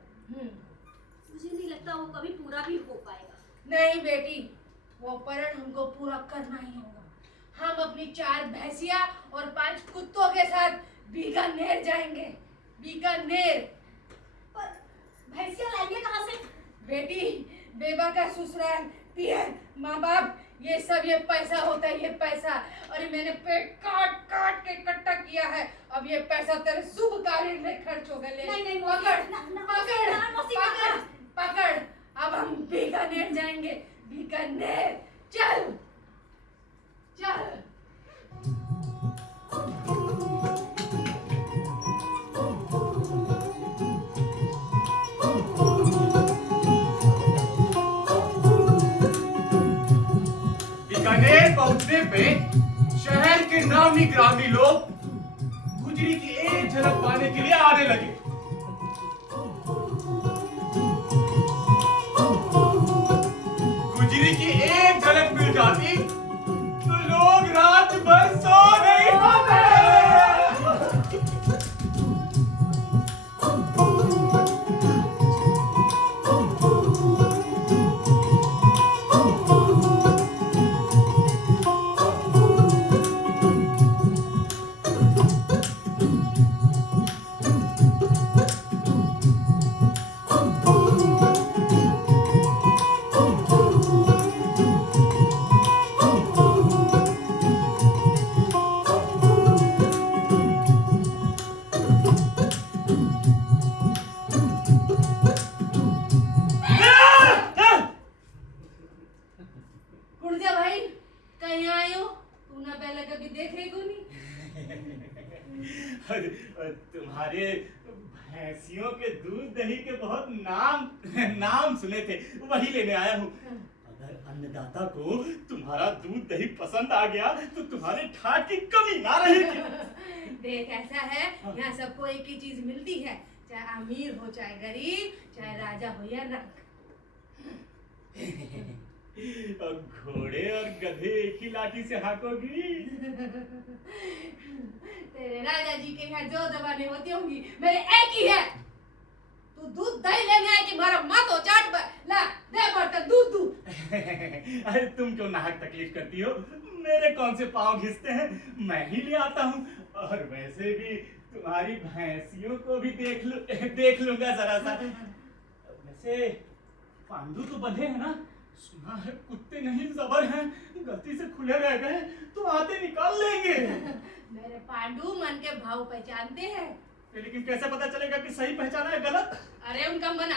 मुझे नहीं लगता वो कभी पूरा भी हो पाएगा। नहीं बेटी, वो परण हमको पूरा करना ही होगा। हम अपनी 4 भैंसिया और 5 कुत्तों के साथ बीकानेर जाएंगे। बीकानेर। पर भैंसिया लाएंगे कहाँ से? बेटी, बेबा का ससुराल, पियर, माँ बाप, ये सब ये पैसा होता है, ये पैसा। अरे मैंने पेट काट काट के इकट्ठा किया है, अब ये पैसा तेरे शुभ कार्य में खर्च हो गए। नहीं, पकड़ पकड़ पकड़, अब हम बीकानेर जाएंगे। बीकानेर, चल चल। बीकानेर पहुंचने पे शहर के नामी ग्रामी लोग गुजरी की एक झलक पाने के लिए आने लगे। गुजरी की एक झलक मिल जाती तो लोग रात भर सो नहीं पाते। कहीं आयो तू ना पहले कभी देखे को नहीं। तुम्हारे भैंसियों के दूध दही के बहुत नाम सुने थे, वही लेने आया हूँ। अगर अन्नदाता को तुम्हारा दूध दही पसंद आ गया तो तुम्हारे ठाट की कमी ना रहेगी। देख ऐसा है, यहाँ सबको एक ही चीज मिलती है, चाहे अमीर हो चाहे गरीब, चाहे राजा हो या रंक। घोड़े और गधे एक ही लाठी से हाकोगी। तेरे राजा जी के यहाँ जो दबाने होती होंगी मेरे एक ही है। तू दूध दही लेने आए कि मारा माथो चाट ला दे बर्तन दूध दू। अरे तुम क्यों नाहक तकलीफ करती हो, मेरे कौन से पाँव घिसते हैं, मैं ही ले आता हूँ। और वैसे भी तुम्हारी भैंसियों को भी देख लूंगा जरा सा। वैसे पांडू तो बंधे हैं ना, सुना है कुत्ते नहीं जबर हैं, गलती से खुले रह गए तो आते निकाल लेंगे। मेरे पांडू मन के भाव पहचानते हैं। लेकिन कैसे पता चलेगा कि सही पहचाना है गलत? अरे उनका मन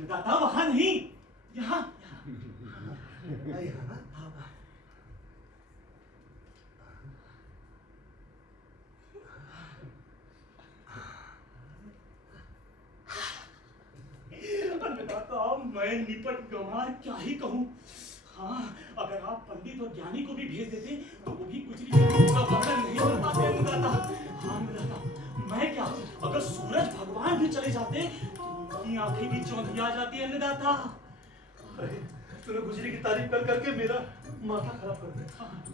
दादा वहां नहीं, यहाँ। मैं निपट गंवा क्या ही कहूँ। हाँ, अगर आप पंडित और ज्ञानी को भी भेज देते तो वो भी कुछ का वर्णन नहीं कर पाते अन्नदाता। हाँ अन्नदाता, मैं क्या, अगर सूरज भगवान भी चले जाते तो उनकी आंखें भी चौंधिया जाती अन्नदाता। तूने गुजरी की तारीफ कर करके मेरा माथा खराब कर दिया।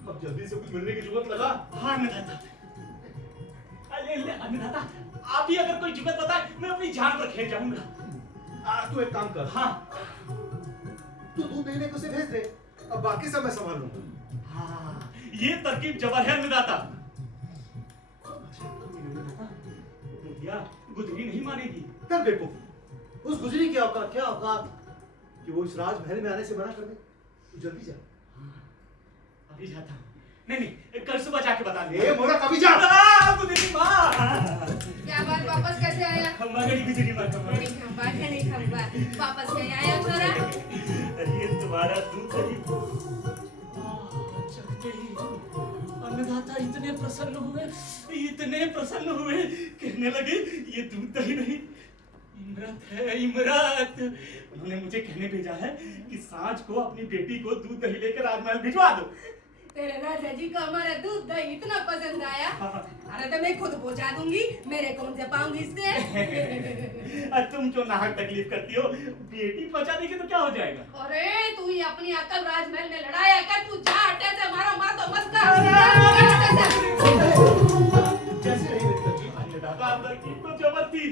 अब जल्दी से कुछ मिलने की जुगत लगा। हाँ अन्नदाता। अन्नदाता, आप ही अगर कोई जुगत बताए मैं अपनी जान पर खेल जाऊंगा। तू एक काम कर, हाँ, तू दूध देने को से भेज दे, अब बाकी सब मैं संभाल लूंगा। हाँ, ये तरकीब जबर है अन्नदाता। गुजरी नहीं मानेगी। तब देखो, उस गुजरी की औकात क्या औकात कि वो इस राजमहल में आने से मना कर दे। तू जल्दी जा। अभी जाता हूँ। नहीं, कल सुबह जाके बता दे। ए मोरा कभी जा। गुजरी माँ। क्या बात, वापस कैसे आया? गुजरी माँ वापस नहीं आया छोरा? ये तुम्हारा दूध दही अन्नदाता इतने प्रसन्न हुए कहने लगे ये दूध दही नहीं, इमरत है, इमरत। उन्होंने मुझे कहने भेजा है कि सांझ को अपनी बेटी को दूध दही लेकर राजमहल भिजवा दो। तेरे राजा जी को हमारा दूध दही इतना पसंद आया, अरे तो मैं खुद पहुंचा दूंगी, मेरे कौन से पाऊंगी इससे। तुम क्यों नाहक तकलीफ करती हो, बेटी पहुंचा देगी तो क्या हो जाएगा। अरे तू ही अपनी अकल राजमहल में लड़ाया कर, तू जा हटे से मारो मार तो मत कर। कैसे रही मेरी तरकीब? तरकीब तो जबर थी,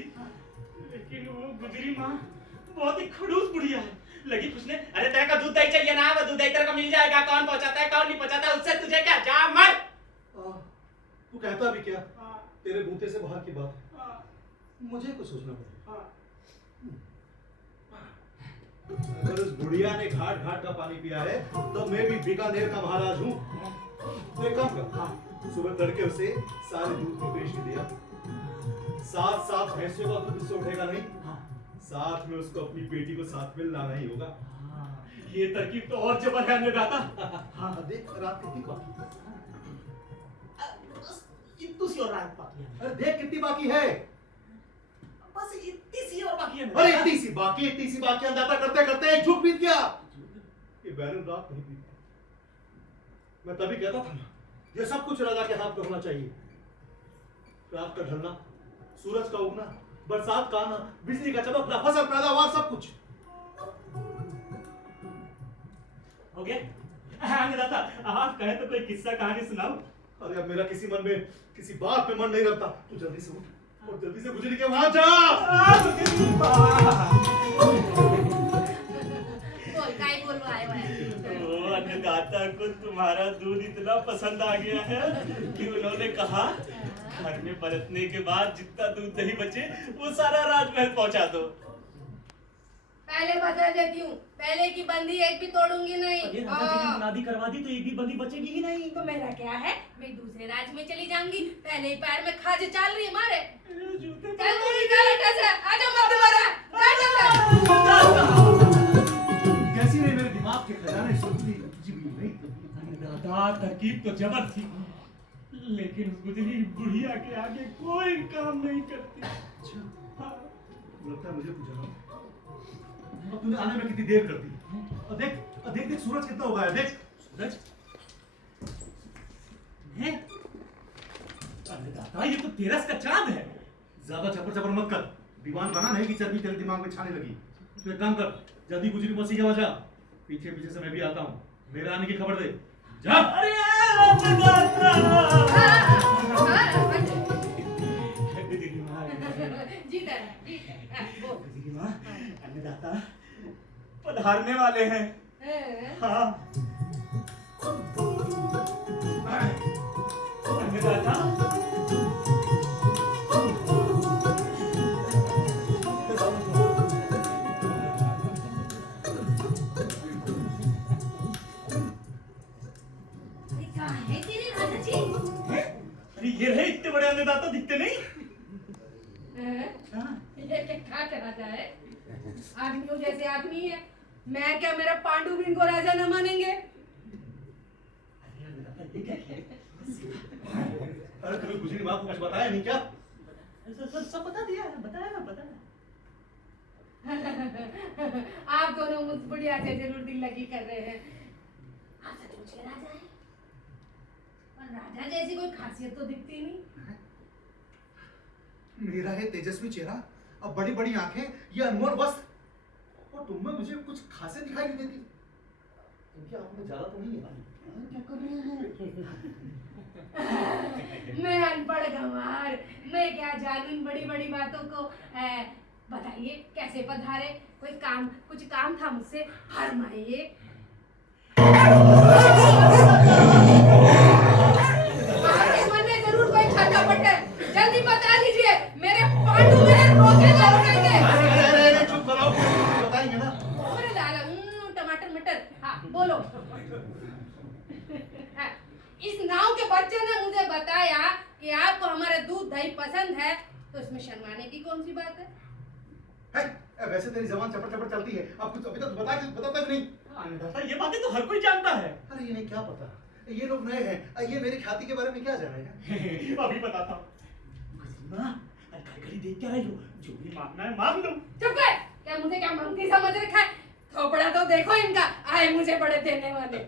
लेकिन वो गुजरी माँ बहुत ही खड़ूस बुढ़िया है। लगी पूछने, अरे तेरे का दूध दही चाहिए ना, वो दूध दही तेरे को मिल जाएगा, कौन पहुंचाता है कौन नहीं पहुंचाता है, उससे तुझे क्या, जा मर। तू कहता भी क्या, तेरे बूते से बाहर की बात, मुझे कुछ सोचना पड़ेगा। अगर उस बुढ़िया ने घाट घाट का पानी पिया है तो मैं भी बीकानेर का महाराज हूँ। तो एक काम कर, सुबह तड़के उसे सारे दूध को पेश कर दिया, साथ भैंसों का दूध उससे उठेगा नहीं, साथ में उसको अपनी बेटी को साथ में लाना ही होगा। ये तरकीब तो और जबर है अन्नदाता। हाँ देख, रात कितनी बाकी है। इतनी सी और रात बाकी है। अरे देख कितनी बाकी है, बस इतनी सी और बाकी है। अरे इतनी सी बाकी अंदाजा करते करते एक झुक बीत गया। ये बैरन रात नहीं बीती। मैं तभी कहता था ना, ये सब कुछ राजा के हाथ में होना चाहिए। रात का ढलना, सूरज का उगना, बरसात का आना, बिजली का चमकना, फसल पैदावार, सब कुछ। हो गया? अन्नदाता, आप कहे तो कोई किस्सा कहानी सुनाओ। अरे अब मेरा किसी मन में, किसी बात में मन नहीं रखता। तू जल्दी से उठ और जल्दी से गुजरी के वहां जा। बोल काय बोलवा आए भाई। ओ अन्नदाता को तुम्हारा दूध इतना पसंद आ गया है कि उन्होंने कहा घर में बरतने के बाद जितना दूध दही बचे वो सारा राजमहल पहुंचा दो। पहले बता देती हूँ, पहले की बंदी एक भी तोड़ूंगी नहीं। अरे राजा जी ने मुनादी करवा दी तो एक भी बंदी बचेगी ही नहीं। तो मेरा क्या है, मैं दूसरे राज्य में चली जाऊंगी। पहले ही पैर में खाज चाल रही है मारे। चल तू निकाल हटा से, आजा मत मारा। कैसी रही मेरे दिमाग के खजाने सुनती जी नहीं। अन्नदाता तरकीब तो जबर थी, लेकिन उस गुजरी बुढ़िया के आगे कोई काम नहीं करती। अच्छा, लगता है मुझे पूछा अब तूने आने में कितनी देर कर दी। और देख देख सूरज कितना उगा है। देख सूरज है अन्नदाता, ये तो तेरस का चांद है। ज्यादा चपर मत कर, दीवान बना नहीं कि चर्बी तेरे दिमाग में छाने लगी। तो एक काम कर, जल्दी गुजरी मौसी के वहां जा, पीछे पीछे से मैं भी आता हूँ, मेरे आने की खबर दे जा। अरे अन्नदाता अन्नदाता पधारने वाले हैं। हाँ अन्नदाता है तेरे राजा जी? अरे ये रहे इतने बड़े अन्नदाता, दिखते नहीं। ये क्या राजा है? आदमियों जैसे आदमी है। मैं क्या, मेरा पांडु भी इनको राजा न मानेंगे? अरे तुम्हें गुजरी माँ को कुछ बताया नहीं क्या? सब बता दिया, बताया ना, बताया। आप दोनों मुझ बुढ़िया से जरूर दिल लगी कर रहे हैं। आप सचमुच के राजा हैं? पर राजा जैसी कोई खासियत तो दिखती नहीं। मेरा है तेजस्वी चेहरा और बड़ी बड़ी आंखें, ये अनमोल वस्त्र, और तुम में मुझे कुछ खासियत दिखाई नहीं देती। इनकी आंखों में ज्यादा तो नहीं है। क्या कर रहे हैं? मैं अनपढ़ गंवार, मैं क्या जानूं इन बड़ी बड़ी बातों को। बताइए कैसे पधारे? कुछ काम था मुझसे, फरमाइए। मन में जरूर कोई खटपट है, जल्दी बता दीजिए। मेरे पांडु मेरे रोके लौटेंगे। अरे चुप करो, बताएंगे ना। अरे लाला, टमाटर मटर, हाँ बोलो। इस नाव के बच्चे ने मुझे बताया कि आपको हमारा दूध दही पसंद है, तो इसमें शर्माने की कौन सी बात है? वैसे तेरी जबान चपड़ चलती है, अब कुछ अभी तक बताता नहीं। अन्नदाता ये बातें तो हर कोई जानता है। अरे ये नहीं क्या पता, ये लोग नए हैं, ये मेरी ख्याति के बारे में क्या जानेगा? अभी बताता हूँ। घड़ी देख क्या रही हो, जो भी मांगना है मांग लो। चुप कर, क्या मुझे क्या मंगती समझ रखा है? थोपड़ा तो देखो इनका, आए मुझे बड़े देने वाले।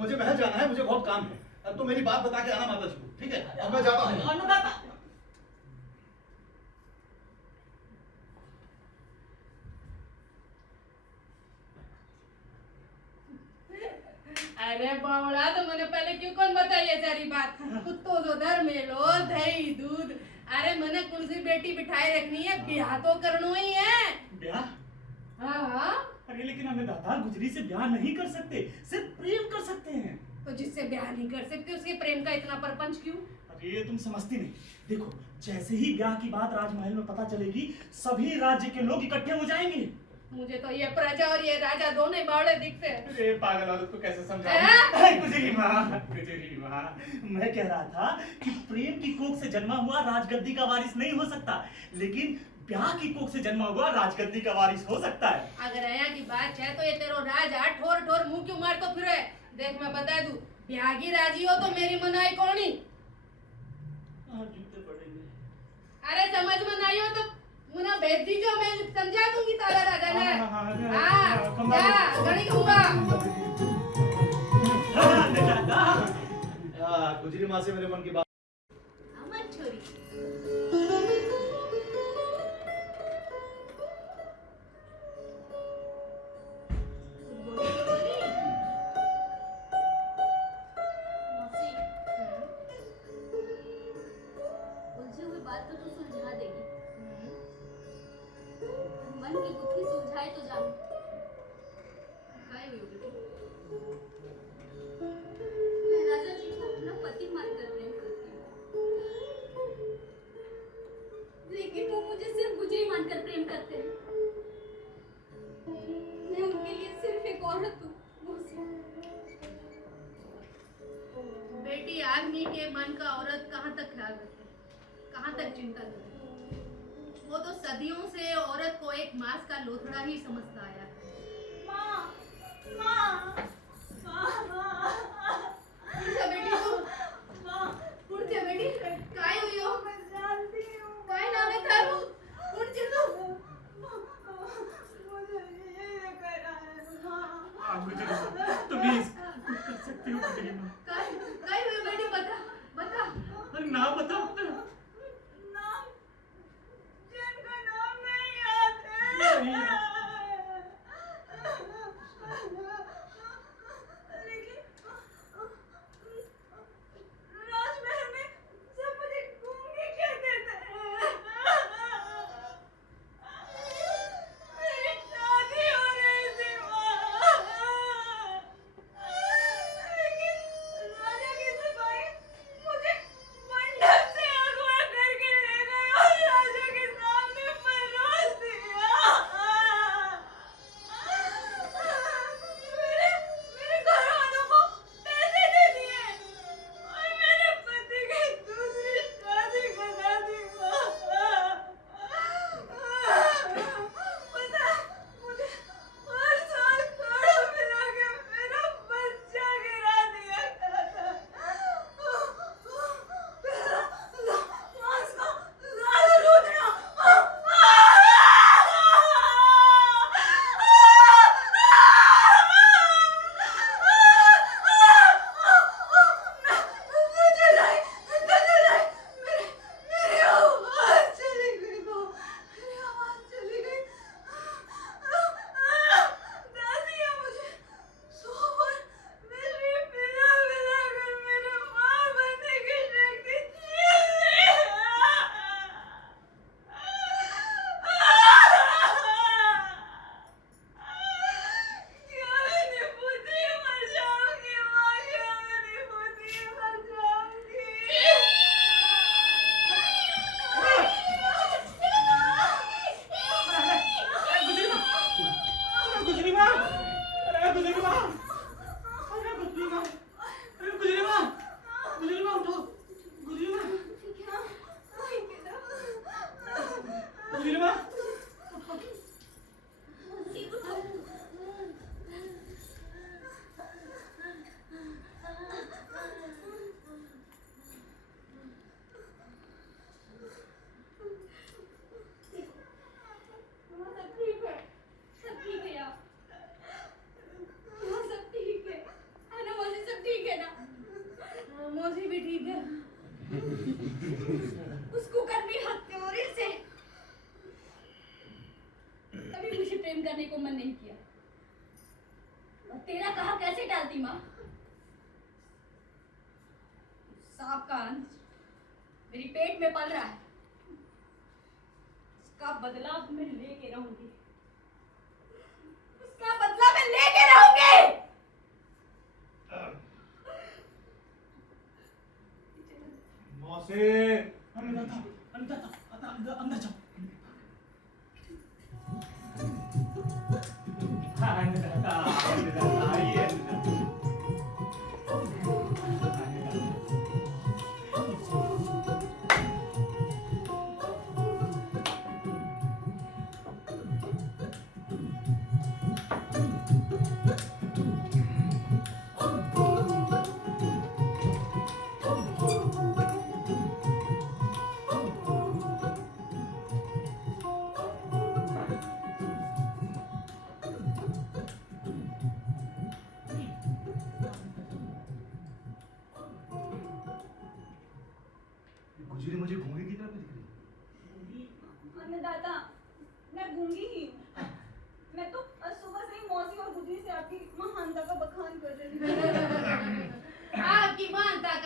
मुझे महल जाना है, मुझे बहुत काम है। तो मेरी बात बता के आना माता जी को, ठीक है? अब मैं जाता हूँ। अन्नदाता अरे बावड़ा, तो मैंने पहले क्यों कौन बताई ये सारी बात? कुत्तों जो दर मेलो दही दूध। अरे मैंने कौन सी बेटी बिठाई रखनी है, ब्याह तो करना ही है। ब्याह? हाँ। अरे लेकिन अन्नदाता गुजरी से ब्याह नहीं कर सकते, सिर्फ प्रेम कर सकते हैं। तो जिससे ब्याह नहीं कर सकते उसके प्रेम का इतना परपंच क्यों? अरे ये तुम समझती नहीं। देखो, जैसे ही ब्याह की बात राजमहल में पता चलेगी, सभी राज्य के लोग इकट्ठे हो जाएंगे। मुझे तो ये प्रजा और ये राजा दोनों ही बावड़े दिखते हैं। अरे पागल औरत को कैसे समझाऊं? गुजरी माँ, मैं कह रहा था कि प्रेम की कोख से जन्मा हुआ राजगद्दी का वारिस नहीं हो सकता, लेकिन ब्याह की कोख से जन्मा हुआ राजगद्दी का वारिस हो सकता है। अगर आया की बात है तो ये तेरो राजा ठोर ठोर मुंह क्यों मार तो फिरे? देख मैं बता दूं, ब्याह की राजी हो तो मेरी मनाई कौनी? जूते पड़ेंगे। अरे समझ में नहीं हो तो मुना भेज दीजिए, मैं समझा दूंगी तारा राजा ने। हाँ, जा, गणी कहूँगा। गुजरी माँ से मेरे मन की बात। अमन छोरी मौसी, उलझी हुई बात तो तू सुलझा देगी, मन की गुत्थी सुलझाए तो जान। काय हुई बेटी? मैं राजा जी को अपना पति मानकर प्रेम करती हूँ, लेकिन वो मुझे सिर्फ गुजरी मानकर प्रेम करते हैं। मैं उनके लिए सिर्फ एक औरत हूँ मौसी। बेटी आदमी के मन का औरत कहाँ तक ख्याल रखे, कहाँ तक चिंता करे। वो तो सदियों से औरत को एक मांस का लोथड़ा ही समझता आया है। उठ जा बेटी तू, उठ जा बेटी। काय हुई हो? काय नाम है थारू? उठ जा तू। प्लीज कर सकती हो गुजरी माँ। काय हुई बेटी? बता बता। अरे ना बताओ तो। नहीं याद। करने को मन नहीं किया। और तेरा कहा कैसे टालती माँ? सांप का अंश मेरी पेट में पल रहा है, उसका बदला मैं लेके रहूंगी, उसका बदला मैं लेके रहूंगी। मौसी अंदर जाओ।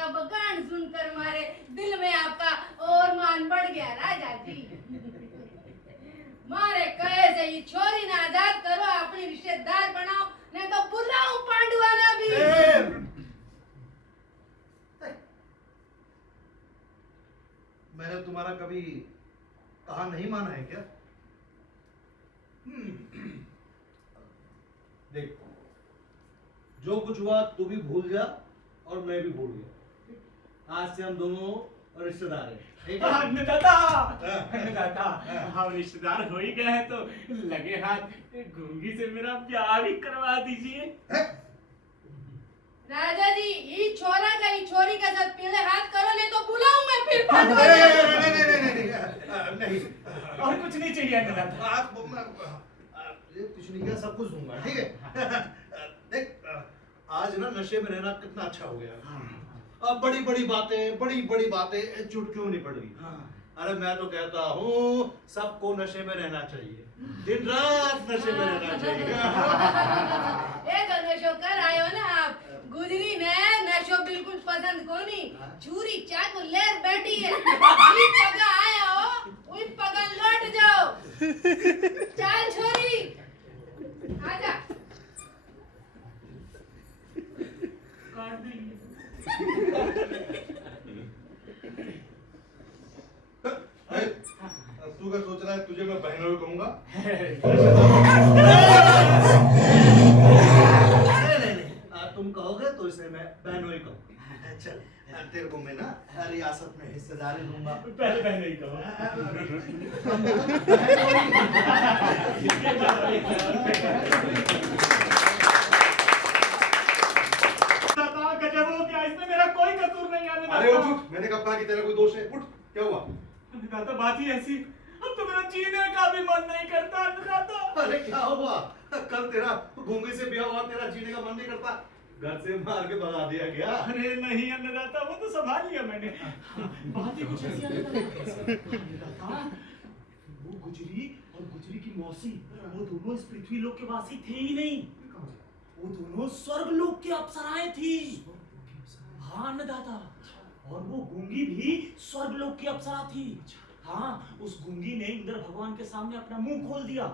का बखान सुनकर हमारे दिल में आपका और मान बढ़ गया राजा जी। मारे कहे से ये छोरी ना आजाद करो, अपनी रिश्तेदार बनाओ, नहीं तो बुलाऊं पांडुआना भी। मैंने तुम्हारा कभी कहा नहीं माना है क्या? देख, जो कुछ हुआ तू भी भूल जा और मैं भी भूल गया। आज से हम दोनों रिश्तेदार हैं, ठीक है? अन्नदाता, अन्नदाता, हम रिश्तेदार हो ही गए हैं तो लगे हाथ गूंगी से मेरा प्यार भी करवा दीजिए। राजा जी ये छोरा का ये छोरी का साथ पीले हाथ करो, नहीं तो बुलाऊं मैं फिर नहीं और कुछ नहीं चाहिए अन्नदाता। कुछ नहीं किया, सब कुछ दूंगा, ठीक है? देख, आज ना नशे में रहना कितना अच्छा हो गया। अब बड़ी बड़ी बातें चुटकियों नहीं पड़ रही। अरे मैं तो कहता हूँ सबको नशे में रहना चाहिए, दिन रात नशे में रहना चाहिए। एक नशो कर आए हो ना आप, गुजरी ने नशो बिल्कुल पसंद को नहीं, चूरी चाकू ले बैठी है, ई पगा आया हो, उई पगा लौट जाओ। चल छोरी, आजा। काट देंगे। तू क्या सोच रहा है तुझे मैं बहनोई कहूंगा? नहीं, तुम कहोगे तो इसे मैं बहनोई कहूंगा। चल, तेरे को मैं ना रियासत में हिस्सेदारी दूंगा। पहले बहनोई कहो। गजब हो गया, इसमें मेरा कोई कसूर नहीं है। अरे उठ, मैंने कब कहा कि तेरा कोई दोष है? उठ, क्या हुआ? अन्नदाता बात ही ऐसी, अब तो मेरा जीने का भी मन नहीं करता अन्नदाता। अरे क्या हुआ? कल तेरा गूंगी से ब्याह हुआ, तेरा जीने का मन नहीं करता? घर से मार के भगा दिया गया? अरे नहीं अन्नदाता, वो तो संभाल लिया मैंने। बात ही कुछ ऐसी अन्नदाता, वो गुजरी और गुजरी की मौसी, वो दोनों इस पृथ्वी लोक के वासी थे ही नहीं, वो दोनों स्वर्ग लोक की अप्सराएं थी। हाँ अन्नदाता, और वो गूंगी भी स्वर्ग लोक की अप्सरा थी। हाँ, उस गूंगी ने इंद्र भगवान के सामने अपना मुंह खोल दिया,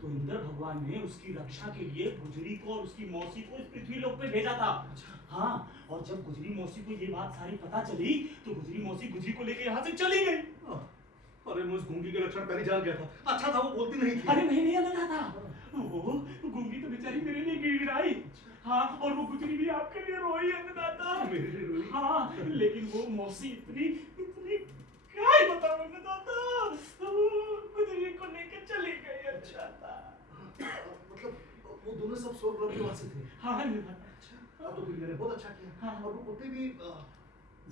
तो इंद्र भगवान ने उसकी रक्षा के लिए गुजरी को और उसकी मौसी को इस पृथ्वी लोक पे भेजा था। हाँ, और जब गुजरी मौसी को ये बात सारी पता चली तो गुजरी मौसी गुजरी को लेके यहाँ से चली गई। अरे मैं उस गूंगी के लक्षण पहले जान गया था। अच्छा था वो बोलती नहीं थी। अरे नहीं अन्नदाता, वो गूंगी तो बेचारी मेरे लिए गिड़गिड़ाई। हाँ, और वो गुजरी भी आपके लिए रोई अन्नदाता। मेरे लिए रोई? हाँ, लेकिन वो मौसी इतनी क्या ही बताऊं अन्नदाता, गुजरी को लेके चली गई। अच्छा था, मतलब वो दोनों सब स्वर्ग लोक के वासी थे? हाँ अन्नदाता। अब तो फिर मैंने बहुत अच्छा किया। हाँ, और वो कुत्ते भी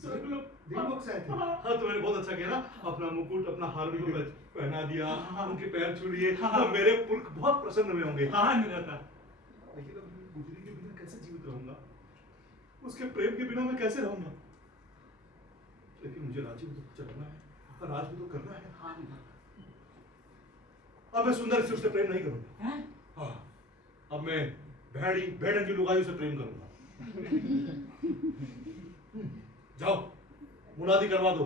स्वर्ग लोक देवलोक से आए थे। हाँ। हाँ, तो मैंने बहुत अच्छा किया ना, अपना मुकुट अपना हार भी उनको पहना दिया। हाँ। उनके पैर छू लिए। हाँ। तो मेरे पुरख बहुत प्रसन्न हुए होंगे। हाँ अन्नदाता। लेकिन अब मैं गुजरी के बिना कैसे जीवित रहूंगा? उसके प्रेम के बिना मैं कैसे रहूंगा? लेकिन मुझे राज्य भी तो चलाना है, राज भी तो करना है। हाँ, अब मैं सुंदर से उससे प्रेम नहीं करूंगा। हैं? हाँ, अब मैं भेड़न की लुगाई से प्रेम करूंगा। जाओ, मुनादी करवा दो,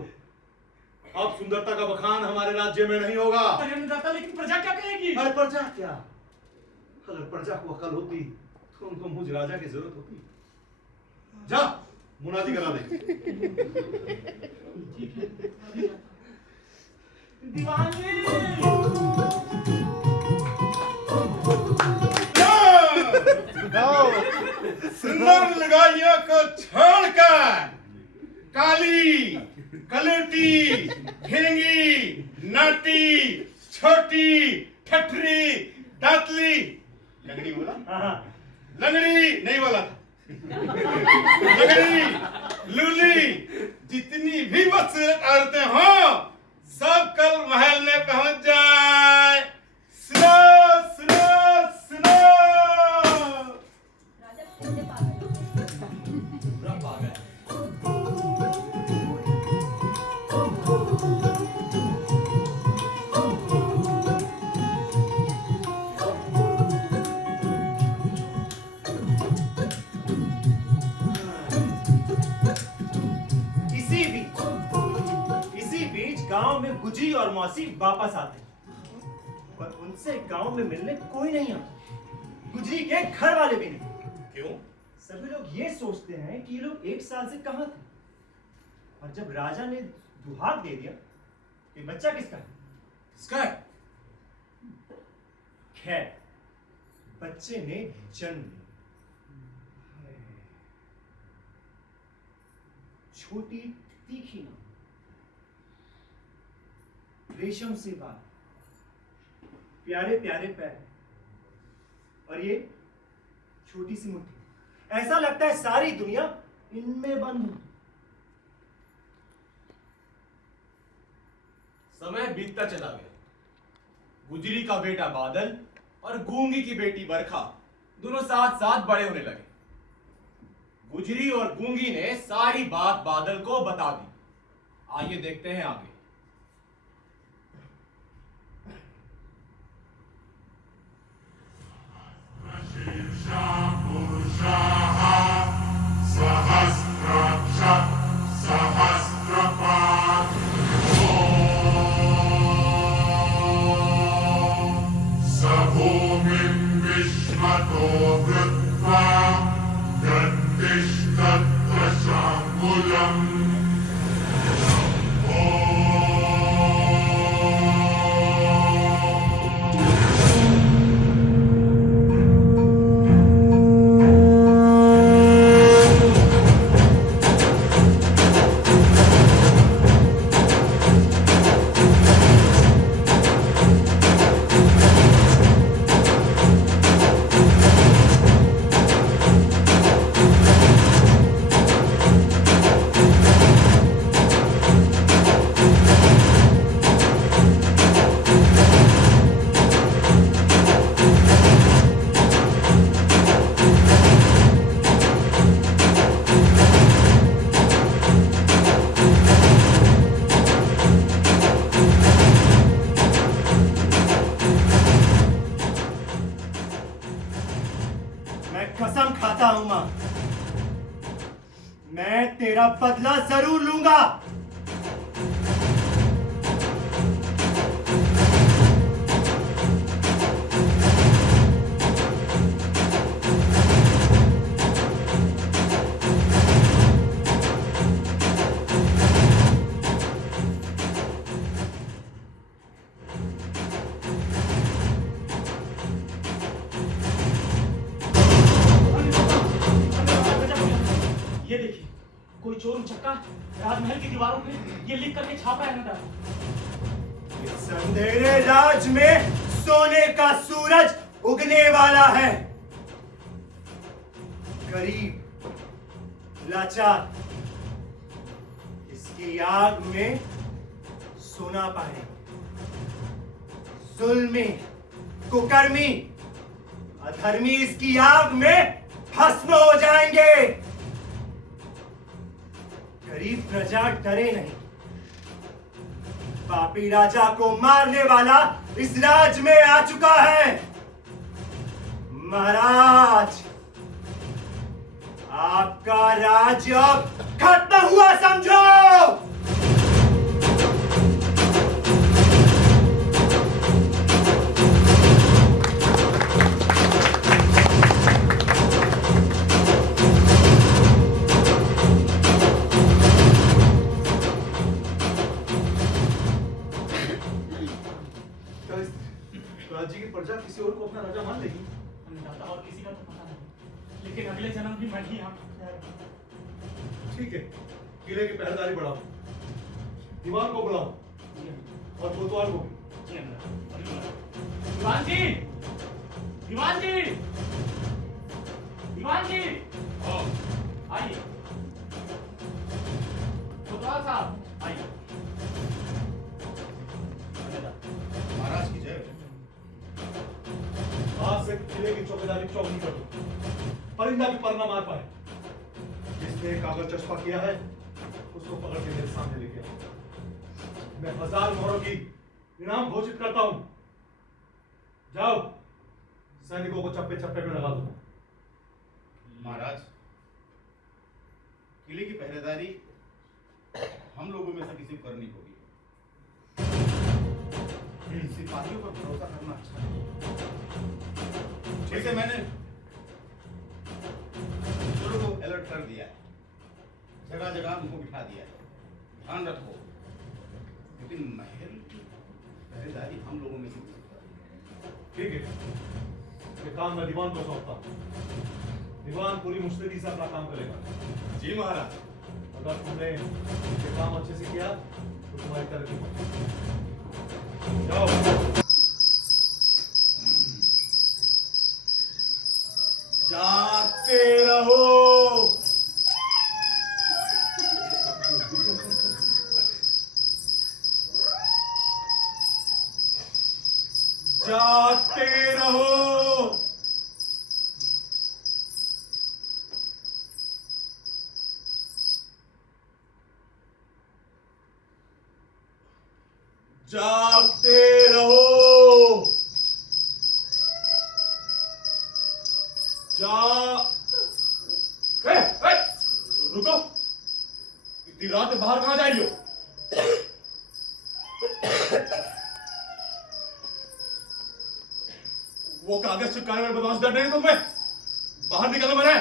अब सुंदरता का बखान हमारे राज्य में नहीं होगा। अरे अन्नदाता, लेकिन प्रजा क्या कहेगी? अरे प्रजा क्या? अगर प्रजा को अकल होती तो उनको मुझ राजा की जरूरत होती। जा, मुनादी करा दे। दीवाने सुंदर लुगाइयों को छोड़कर काली, कलूटी, ढेंगी, नाटी, छोटी, ठठरी, दातली, लंगड़ी बोला? लंगड़ी नहीं बोला था। लंगड़ी, लूली, जितनी भी बदसूरत औरतें हो, सब कल महल में पहुंच जाए। सुनो, सुनो, सुनो। राजा कैसे पागल हो गए? गुजी और मौसी वापस आते हैं, पर उनसे गांव में मिलने कोई नहीं आता। गुजी के घर वाले भी नहीं। क्यों? सभी लोग ये सोचते हैं कि ये लोग 1 साल से कहां थे, और जब राजा ने दुहाक दे दिया कि बच्चा किसका है, किसका है? खैर बच्चे ने जन्म लिया। छोटी तीखी नाम, रेशम से बाल, प्यारे प्यारे पैर, और ये छोटी सी मुट्ठी। ऐसा लगता है सारी दुनिया इनमें बंद हो। समय बीतता चला गया। गुजरी का बेटा बादल और गूंगी की बेटी बरखा दोनों साथ साथ बड़े होने लगे। गुजरी और गूंगी ने सारी बात बादल को बता दी। आइए देखते हैं आगे। कसम खाता हूं मां, मैं तेरा बदला जरूर लूंगा। ये देखिए, कोई चोर उचक्का राजमहल की दीवारों पे ये लिख करके छापा है ना। इस अंधेरे राज में सोने का सूरज उगने वाला है। गरीब, लाचार इसकी आग में सोना पाएंगे। जुल्मी, कुकर्मी, अधर्मी इसकी आग में भस्म हो जाएंगे। गरीब प्रजा डरे नहीं। पापी राजा को मारने वाला इस राज में आ चुका है। महाराज, आपका राज अब खत्म हुआ समझो। राज्य की प्रजा किसी और को अपना राजा मान लेगी? अन्नदाता और किसी का तो पता नहीं, लेकिन अगले जन्म भी मैं ही यहाँ ठीक है, किले की पहरेदारी बढ़ाओ, दीवान को बुलाओ और कोतवाल को भी। दीवान जी, दीवान जी, दीवान जी, आइए। कोतवाल साहब आइए। महाराज की जय। आज से किले की चौकीदारी चौकी कर दो, परिंदा भी पर ना मार पाए। जिसने कागज चस्पा किया है उसको पकड़ के मेरे सामने लेके आओ। मैं 1000 मोहरों की इनाम घोषित करता हूं। जाओ, सैनिकों को चप्पे चप्पे पे लगा दो। महाराज, किले की पहरेदारी हम लोगों में से किसी को करनी होगी। सिपाहियों पर भरोसा करना अच्छा है। जैसे मैंने चोरों को अलर्ट कर दिया है, जगह जगह उनको बिठा दिया है, ध्यान रखो। लेकिन महल की पहरेदारी हम लोगों में से ठीक है, ये काम मैं दीवान को सौंपता हूँ। दीवान पूरी मुस्तैदी से अपना काम करेगा। जी महाराज। अगर तुमने ये काम अच्छे से किया तो तुम्हारी तरक्की होगी। जाओ। जागते रहो। जागते रहो। जागते रहो। रुको, इतनी रात में बाहर कहां जा रही हो? वो कागज चिपकाने में बदमाश डर नहीं तुम्हें? बाहर निकलो मना है।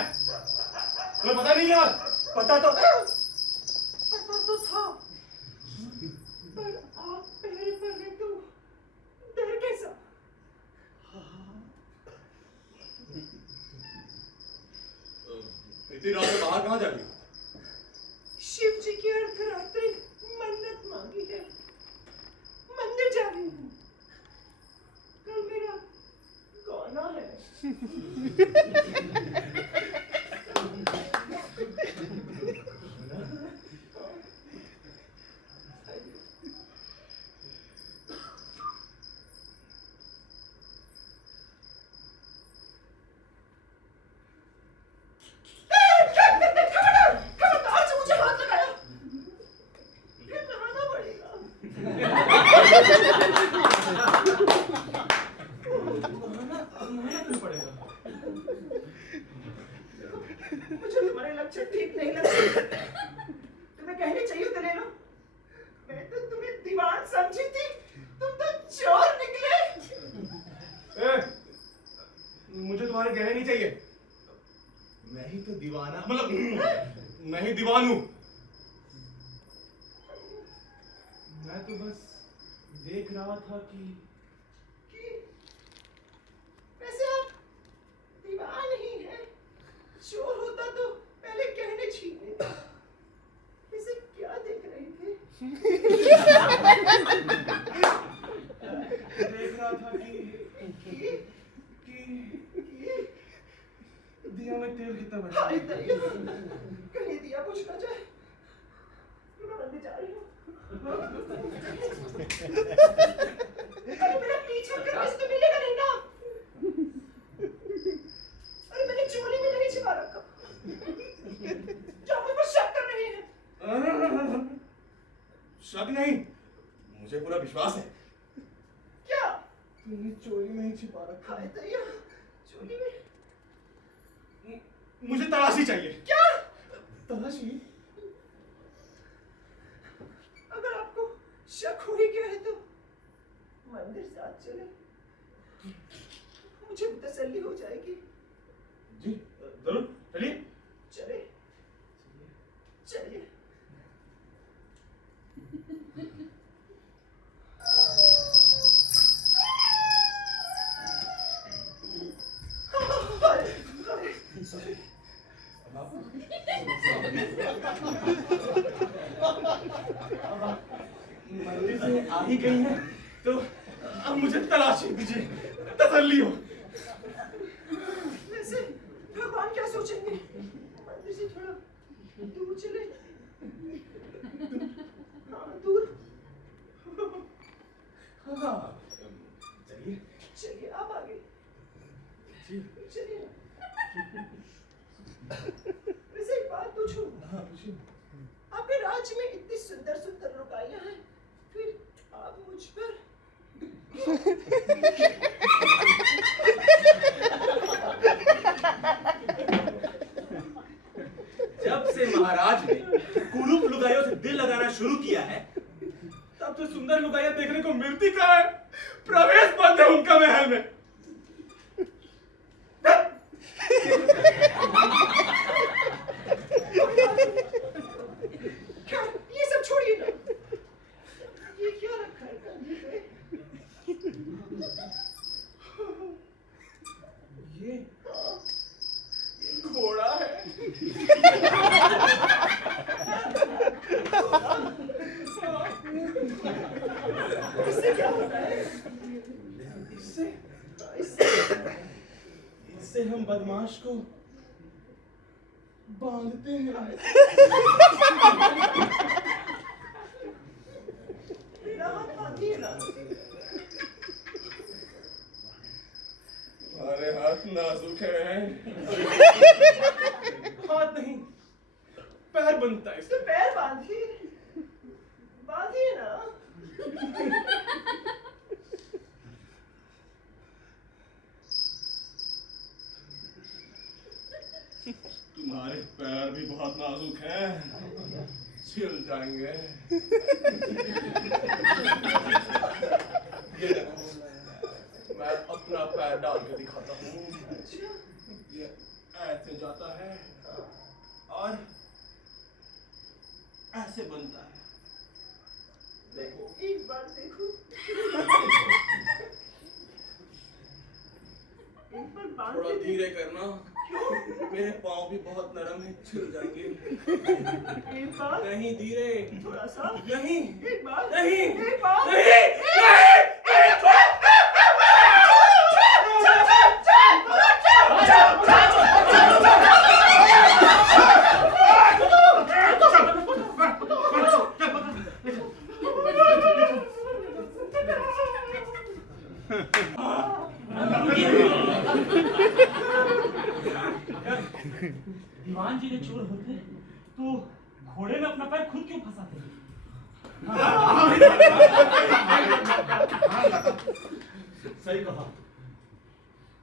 तुम्हें पता नहीं है? पता तो था, पर आप पहरे पर हैं तो डर कैसा? इतनी रात में बाहर कहां जा रही हो? शिव जी की अर्धरात्रि मन्नत मांगी है, मंदिर जा रही हूँ। कल मेरा गौना है। मुझे तुम्हारे लक्षण ठीक नहीं लगते। तुम्हें कहनी चाहिए तो ले लो। मैं तो तुम्हें दीवान समझी थी, तुम तो चोर निकले। मुझे तुम्हारे गहने नहीं चाहिए। मैं ही तो दीवाना, मतलब मैं ही दीवान हूं। मैं तो बस देख रहा था कि वैसे आप दीवान ही हैं। चोर होता तो पहले कहने छीन लेता। इसे क्या देख रहे थे? देख रहा था कि दिया में तेल कितना बचा हाय दया, कहीं दिया बुझ ना जाए। मैं मंदिर जा रही हूँ। अरे मेरा पीछा कर, इस तो मिलेगा नहीं ना। अरे मैंने चोली में नहीं छिपा रखा। जो मुझ पर शक कर रहे हैं। शक नहीं, मुझे पूरा विश्वास है। क्या? तुमने चोरी में ही छिपा रखा। हाय दया, चोली में? मुझे तलाशी चाहिए। क्या? तलाशी? अगर आपको शक हो ही गया है तो मंदिर साथ चले, मुझे भी तसल्ली हो जाएगी। जी जरूर, चलिए। चले चलिए। मंदिर से आ ही गई है तो अब मुझे तलाशी दीजिए, तसल्ली हो। वैसे भगवान क्या सोचेंगे? मंदिर से थोड़ा दूर चले। हाँ, दूर। हाँ, चलिए। चलिए, आप आगे। चलिए। वैसे एक बात पूछूं? हाँ, पूछिए। आपके राज्य में इतनी सुंदर सुंदर रुकाइयां हैं, फिर आप मुझ पर जब से महाराज ने कुरूप लुगाइयों से दिल लगाना शुरू किया है, तब तो सुंदर लुगाइयां देखने को मिलती कहाँ है? प्रवेश बंद है उनका महल में। क्या ये सब छोड़िए ना, ये क्या रखा है कंधे पे? ये घोड़ा है। इससे क्या होता है? इससे हम बदमाश को बांधते हैं। मेरा हाथ बांधिए ना। हमारे हाथ नाजुक है। हाथ नहीं, पैर बनता है। तो पैर बांधिए, बांधिए ना। तुम्हारे पैर भी बहुत नाजुक हैं, छिल जाएंगे। ये देखो, मैं अपना पैर डाल के दिखाता हूँ। ये ऐसे जाता है और ऐसे बनता है। देखो, एक बार देखो। एक बार बांध थोड़ा के धीरे करना, मेरे पाँव भी बहुत नरम है, छिल जाएंगे। एक बार नहीं, धीरे। थोड़ा सा। नहीं, एक बार नहीं, एक बार दीवान जी ने चोर होते तो घोड़े में अपना पैर खुद क्यों फंसाते? सही कहा।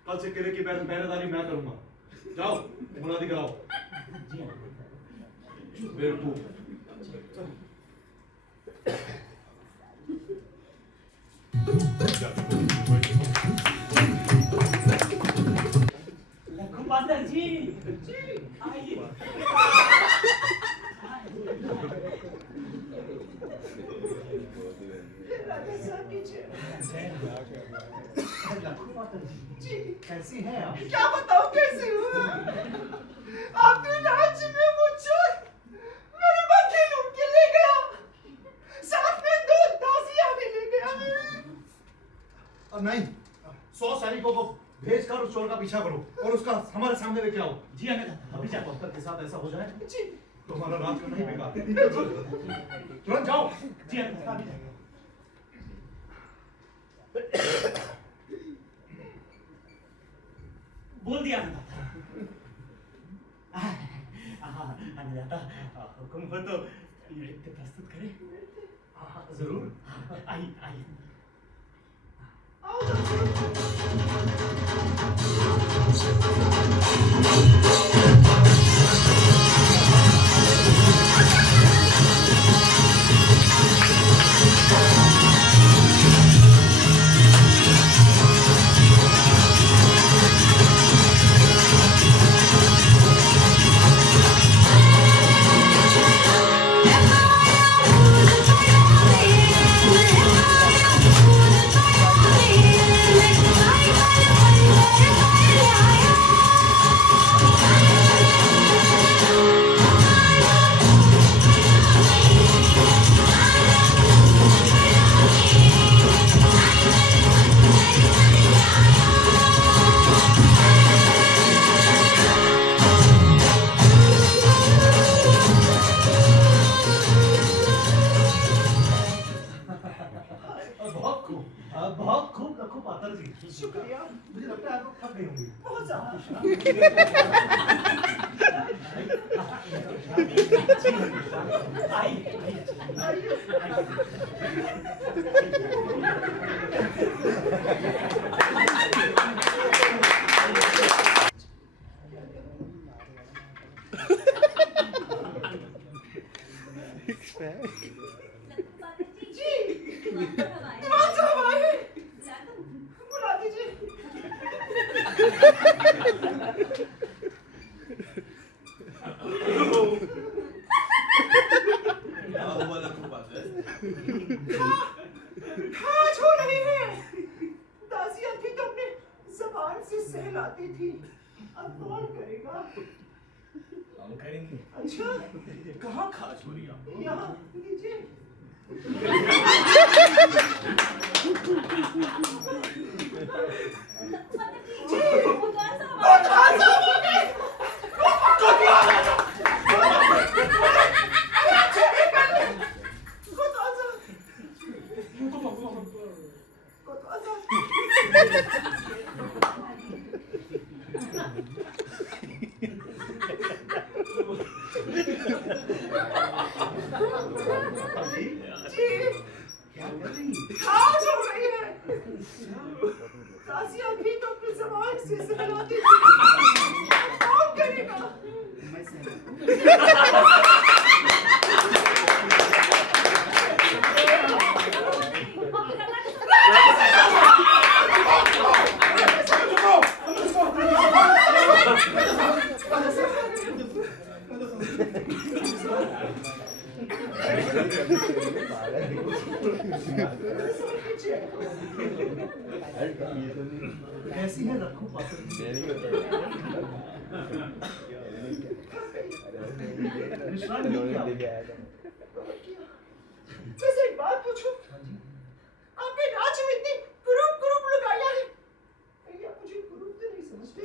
कल से किले की पहरेदारी मैं करूंगा। जाओ मुनादी कराओ। बेवकूफ। पादर जी आइए। राजा साहब नीचे। जी कैसी हैं आप? क्या बताऊं कैसे हूँ? आपके राज्य में वो चोर मेरे बच्चे लूट के ले गया, साथ में 2 दासियां भी ले गया। अब नहीं, 100 सैनिकों को भेजकर उस चोर का पीछा करो और उसका हमारे सामने लेके आओ। जी हमें अभी जाओ, के साथ ऐसा हो जाए जी तो हमारा रात को नहीं बेकार। तुरंत जाओ। जी हमें बोल दिया अन्नदाता, हुक्म हो तो नृत्य प्रस्तुत करें। जरूर। आइए आइए। बहुत खूब रखो पातर जी। शुक्रिया। मुझे लगता है आप लोग थक गई होंगी। बहुत ज्यादा। जी दीवान साहब आए बुला दीजिए। खाज हो रही है। दासियां थी तो अपने जबान से सहलाती थी, अब कौन करेगा? हम करेंगे। अच्छा कहाँ खाज हो रही है? यहाँ लीजिए। कैसी है रखो पात्र? वैसे एक बात पूछूं, आपके राज्य में इतनी कुरूप लोग आया है, क्या मुझे कुरूप तो नहीं समझते?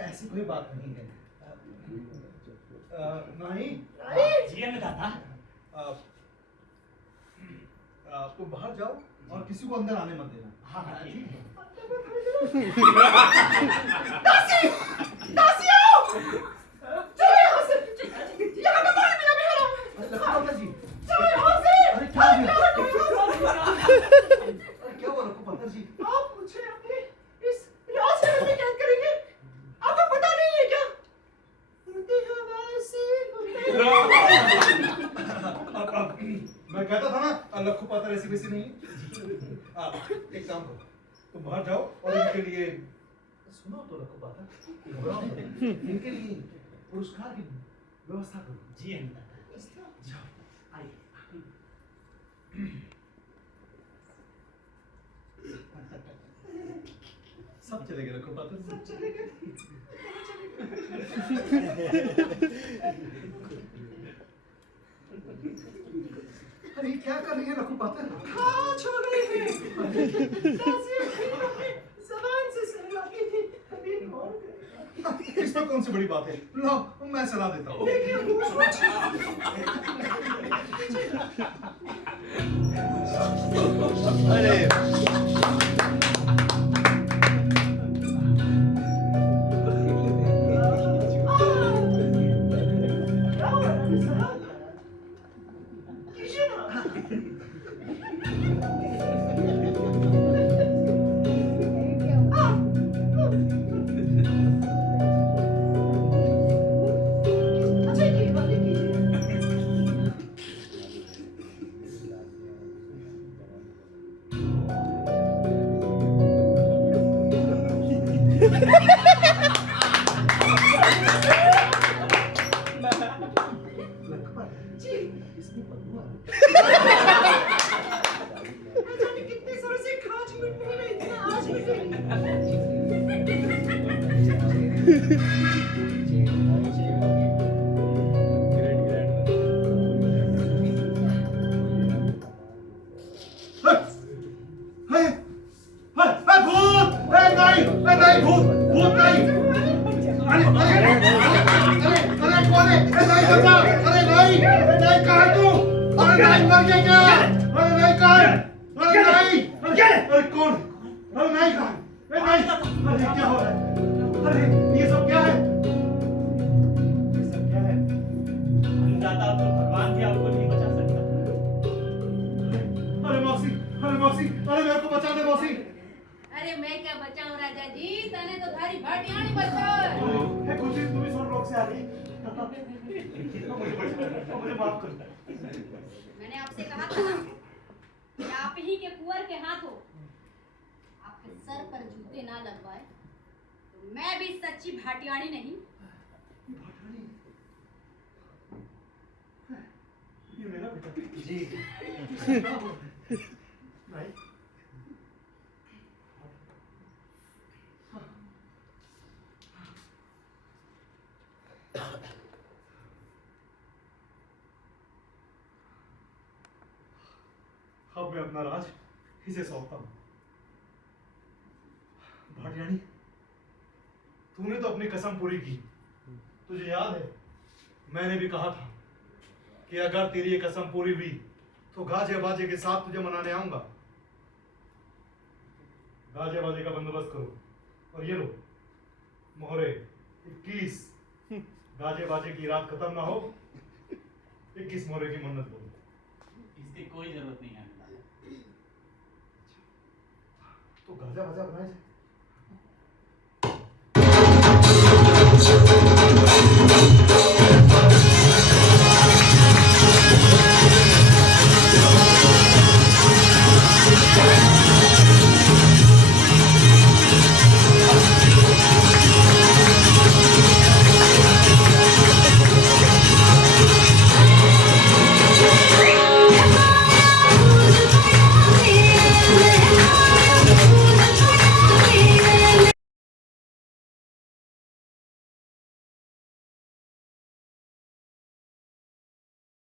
ऐसी कोई बात नहीं है। नहीं जी अन्नदाता। तुम बाहर जाओ और किसी को अंदर आने मत देना। हाँ हाँ ठीक है। दासी आओ! चलो यहाँ से! यहाँ का पानी मेरा बेहरा है। लखपत जी, चलो यहाँ से! अरे क्या हो गया? अरे क्या हुआ लखपत जी? आप मुझे अपने इस राजमहल में कैद करेंगे? आपको पता नहीं है क्या? उड़ती हवा से मैं कहता था ना लखू पात्र ऐसी वैसी नहीं। एक काम करो, तुम बाहर जाओ और इनके लिए सुनो तो लखू पात्र, इनके लिए पुरस्कार की व्यवस्था करो। जी अन्नदाता। जाओ आइए। सब चले गए लखू पात्र। सब चले गए। अरे ये क्या कर रही है लखू पात्र? खाज हो गई है। दासियां थी तो अपने जबान से सहलाती थी, अभी कौन करेगा? इसमें कौन सी बड़ी बात है? लो मैं सलाह देता हूँ। देखिए अरे इसमें बदबू आ रही जाने कितने सालों से खाज मिट नहीं रही थी, आज मिटेगी। अन्नदाता, अब तो भगवान भी आपको नहीं बचा सकता। अरे मेरे को बचा दे मौसी। अरे मैं क्या बचाऊं राजा जी, तने तो थारी भाटियाणी बचाओ। है कुछ तू भी सुन रोक से आ गई। मुझे माफ कर। मैंने आपसे कहा था ना कि आप ही के कुंवर के हाथों आपके सर पर जूते ना लगवाए तो मैं भी सच्ची भाटियाणी नहीं। भाटियाणी, ये मेरा बेटा जी नहीं। अब मैं अपना राज इसे सौंपता हूं। भाटियाणी, तूने तो अपनी कसम पूरी की। तुझे याद है मैंने भी कहा था कि अगर तेरी ये कसम पूरी हुई तो गाजे बाजे के साथ तुझे मनाने आऊंगा। गाजे बाजे का बंदोबस्त करो और ये लो मोहरे 21। गाजे बाजे की रात खत्म ना हो 21 मोहरे की मन्नत बोलो। इसकी कोई जरूरत नहीं है। तो गाजा बाजा बनाए जाए।